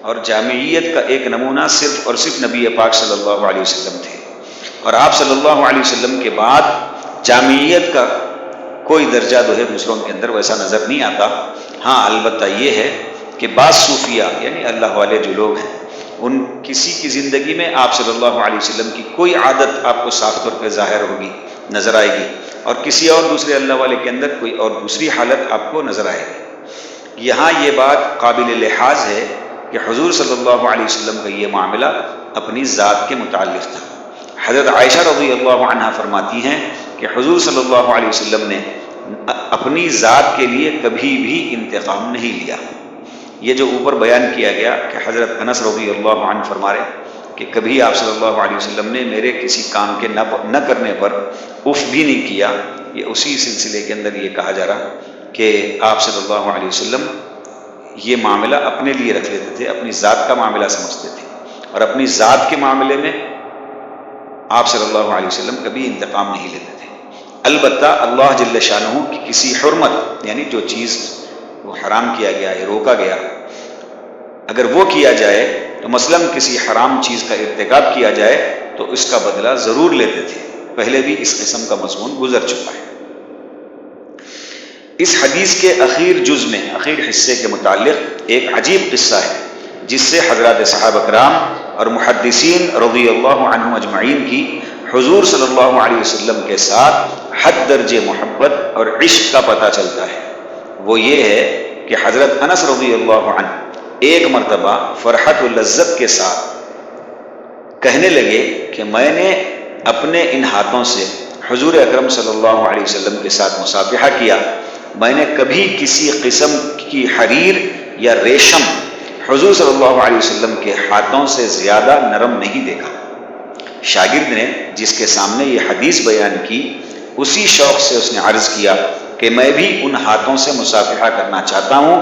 اور جامعیت کا ایک نمونہ صرف اور صرف نبی پاک صلی اللہ علیہ وسلم تھے، اور آپ صلی اللہ علیہ وسلم کے بعد جامعیت کا کوئی درجہ جو ہے دوسروں کے اندر ویسا نظر نہیں آتا۔ ہاں البتہ یہ ہے کہ بعض صوفیہ یعنی اللہ والے جو لوگ ہیں، ان کسی کی زندگی میں آپ صلی اللہ علیہ وسلم کی کوئی عادت آپ کو صاف طور پہ ظاہر ہوگی، نظر آئے گی، اور کسی اور دوسرے اللہ والے کے اندر کوئی اور دوسری حالت آپ کو نظر آئے گی۔ یہاں یہ بات قابل لحاظ ہے کہ حضور صلی اللہ علیہ وسلم کا یہ معاملہ اپنی ذات کے متعلق تھا۔ حضرت عائشہ رضی اللہ عنہا فرماتی ہیں کہ حضور صلی اللہ علیہ وسلم نے اپنی ذات کے لیے کبھی بھی انتقام نہیں لیا۔ یہ جو اوپر بیان کیا گیا کہ حضرت انس رضی اللہ عنہ فرما رہے کہ کبھی آپ صلی اللہ علیہ وسلم نے میرے کسی کام کے نہ کرنے پر اف بھی نہیں کیا. یہ اسی سلسلے کے اندر یہ کہا جا رہا کہ آپ صلی اللہ علیہ وسلم یہ معاملہ اپنے لیے رکھ لیتے تھے، اپنی ذات کا معاملہ سمجھتے تھے، اور اپنی ذات کے معاملے میں آپ صلی اللہ علیہ وسلم کبھی انتقام نہیں لیتے تھے. البتہ اللہ جل شانہ کی کسی حرمت، یعنی جو چیز وہ حرام کیا گیا ہے، روکا گیا، اگر وہ کیا جائے تو مثلاً کسی حرام چیز کا ارتکاب کیا جائے تو اس کا بدلہ ضرور لیتے تھے. پہلے بھی اس قسم کا مضمون گزر چکا ہے. اس حدیث کے اخیر جز میں، اخیر حصے کے متعلق ایک عجیب قصہ ہے جس سے حضرات صحابہ کرام اور محدثین رضی اللہ عنہم اجمعین کی حضور صلی اللہ علیہ وسلم کے ساتھ حد درجے محبت اور عشق کا پتہ چلتا ہے. وہ یہ ہے کہ حضرت انس رضی اللہ عنہ ایک مرتبہ فرحت و لذت کے ساتھ کہنے لگے کہ میں نے اپنے ان ہاتھوں سے حضور اکرم صلی اللہ علیہ وسلم کے ساتھ مصافحہ کیا. میں نے کبھی کسی قسم کی حریر یا ریشم حضور صلی اللہ علیہ وسلم کے ہاتھوں سے زیادہ نرم نہیں دیکھا. شاگرد نے جس کے سامنے یہ حدیث بیان کی، اسی شوق سے اس نے عرض کیا کہ میں بھی ان ہاتھوں سے مصافحہ کرنا چاہتا ہوں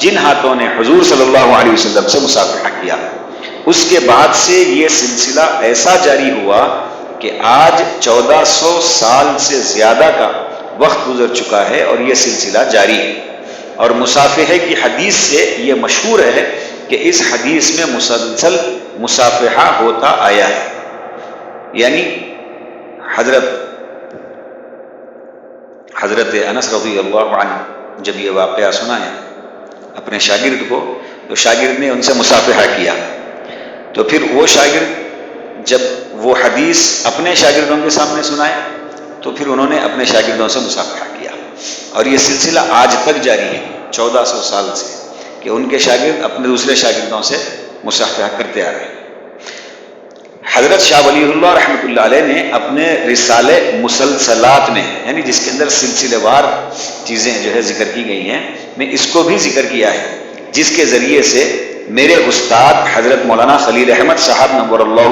جن ہاتھوں نے حضور صلی اللہ علیہ وسلم سے مصافحہ کیا. اس کے بعد سے یہ سلسلہ ایسا جاری ہوا کہ آج 1400 سال سے زیادہ کا وقت گزر چکا ہے اور یہ سلسلہ جاری ہے. اور مصافحے کی حدیث سے یہ مشہور ہے کہ اس حدیث میں مسلسل مصافحہ ہوتا آیا ہے. یعنی حضرت انس رضی اللہ عنہ جب یہ واقعہ سنایا اپنے شاگرد کو، تو شاگرد نے ان سے مصافحہ کیا. تو پھر وہ شاگرد جب وہ حدیث اپنے شاگردوں کے سامنے سنائے تو پھر انہوں نے اپنے شاگردوں سے مصافحہ کیا. اور یہ سلسلہ آج تک جاری ہے 1400 سال سے کہ ان کے شاگرد اپنے دوسرے شاگردوں سے مصافحہ کرتے آ رہے ہیں. حضرت شاہ ولی اللہ رحمۃ اللہ علیہ نے اپنے رسالے مسلسلات میں، یعنی جس کے اندر سلسلے وار چیزیں جو ہے ذکر کی گئی ہیں، میں اس کو بھی ذکر کیا ہے، جس کے ذریعے سے میرے استاد حضرت مولانا خلیل احمد صاحب نور اللہ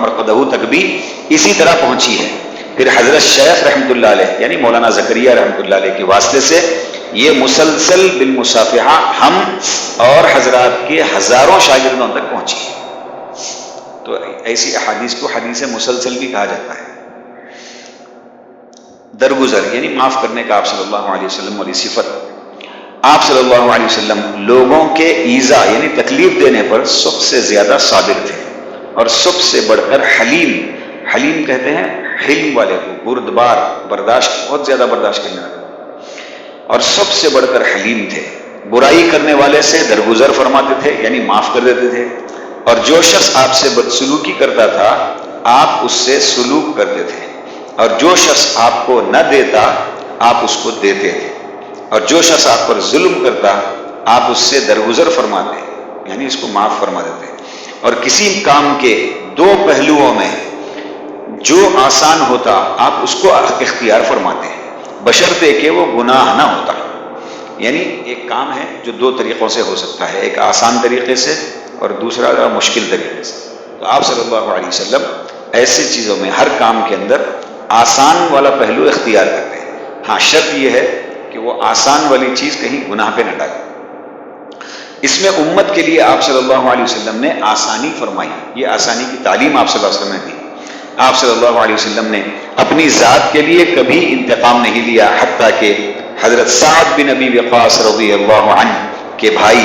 مرقدہ تک بھی اسی طرح پہنچی ہے. پھر حضرت شیخ رحمۃ اللہ علیہ یعنی مولانا زکریا رحمۃ اللہ علیہ کے واسطے سے یہ مسلسل بالمصافحہ ہم اور حضرات کے ہزاروں شاگردوں تک پہنچی ہے. تو ایسی احادیث کو حدیث مسلسل بھی کہا جاتا ہے. درگزر یعنی معاف کرنے کا آپ صلی اللہ علیہ وسلم والی صفت. آپ صلی اللہ علیہ وسلم لوگوں کے ایذا یعنی تکلیف دینے پر سب سے زیادہ صابر تھے اور سب سے بڑھ کر حلیم کہتے ہیں حلم والے کو، بردبار، برداشت، بہت زیادہ برداشت کرنے والے، اور سب سے بڑھ کر حلیم تھے. برائی کرنے والے سے درگزر فرماتے تھے یعنی معاف کر دیتے تھے، اور جو شخص آپ سے بدسلوکی کرتا تھا آپ اس سے سلوک کرتے تھے، اور جو شخص آپ کو نہ دیتا آپ اس کو دیتے تھے، اور جو شخص آپ پر ظلم کرتا آپ اس سے درگزر فرماتے یعنی اس کو معاف فرما دیتے. اور کسی کام کے دو پہلوؤں میں جو آسان ہوتا آپ اس کو اختیار فرماتے ہیں بشرطے کہ وہ گناہ نہ ہوتا. یعنی ایک کام ہے جو دو طریقوں سے ہو سکتا ہے، ایک آسان طریقے سے اور دوسرا مشکل طریقے سے. تو آپ صلی اللہ علیہ وسلم ایسی چیزوں میں ہر کام کے اندر آسان والا پہلو اختیار کرتے ہیں. ہاں شرط یہ ہے کہ وہ آسان والی چیز کہیں گناہ پہ نہ ڈالے. اس میں امت کے لیے آپ صلی اللہ علیہ وسلم نے آسانی فرمائی. یہ آسانی کی تعلیم آپ صلی اللہ علیہ وسلم نے دی. آپ صلی اللہ علیہ وسلم نے اپنی ذات کے لیے کبھی انتقام نہیں لیا، حتیٰ کہ حضرت سعد بن ابی وقاص رضی اللہ عنہ کے بھائی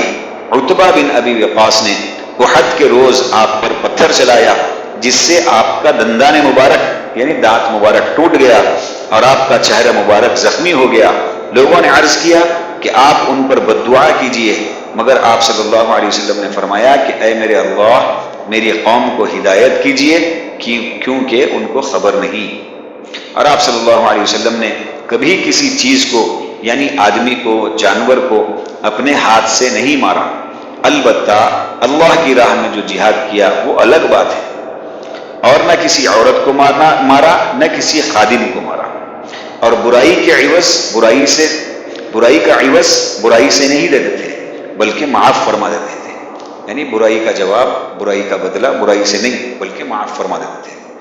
عتبہ بن ابی وقاص نے احد کے روز آپ پر پتھر چلایا جس سے آپ کا دندان مبارک یعنی دانت مبارک ٹوٹ گیا اور آپ کا چہرہ مبارک زخمی ہو گیا. لوگوں نے عرض کیا کہ آپ ان پر بد دعا کیجئے، مگر آپ صلی اللہ علیہ وسلم نے فرمایا کہ اے میرے اللہ میری قوم کو ہدایت کیجئے کیونکہ ان کو خبر نہیں. اور آپ صلی اللہ علیہ وسلم نے کبھی کسی چیز کو یعنی آدمی کو، جانور کو اپنے ہاتھ سے نہیں مارا. البتہ اللہ کی راہ میں جو جہاد کیا وہ الگ بات ہے، اور نہ کسی عورت کو مارا نہ کسی خادم کو مارا. اور برائی کا عوض برائی سے نہیں دیتے تھے بلکہ معاف فرما دیتے تھے. یعنی برائی کا جواب، برائی کا بدلہ برائی سے نہیں بلکہ معاف فرما دیتے تھے۔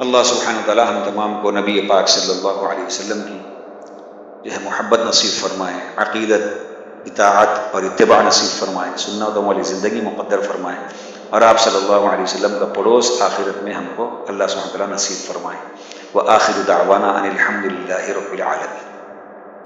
اللہ سبحانہ وتعالی ہم تمام کو نبی پاک صلی اللہ علیہ وسلم کی جو ہے محبت نصیب فرمائے، عقیدت، اطاعت اور اتباع نصیب فرمائے، سنتوں والی زندگی مقدر فرمائے، اور آپ صلی اللہ علیہ وسلم کا پڑوس آخرت میں ہم کو اللہ سبحانہ وتعالی نصیب فرمائے۔ وآخر دعوانا ان الحمد للہ رب العالمین۔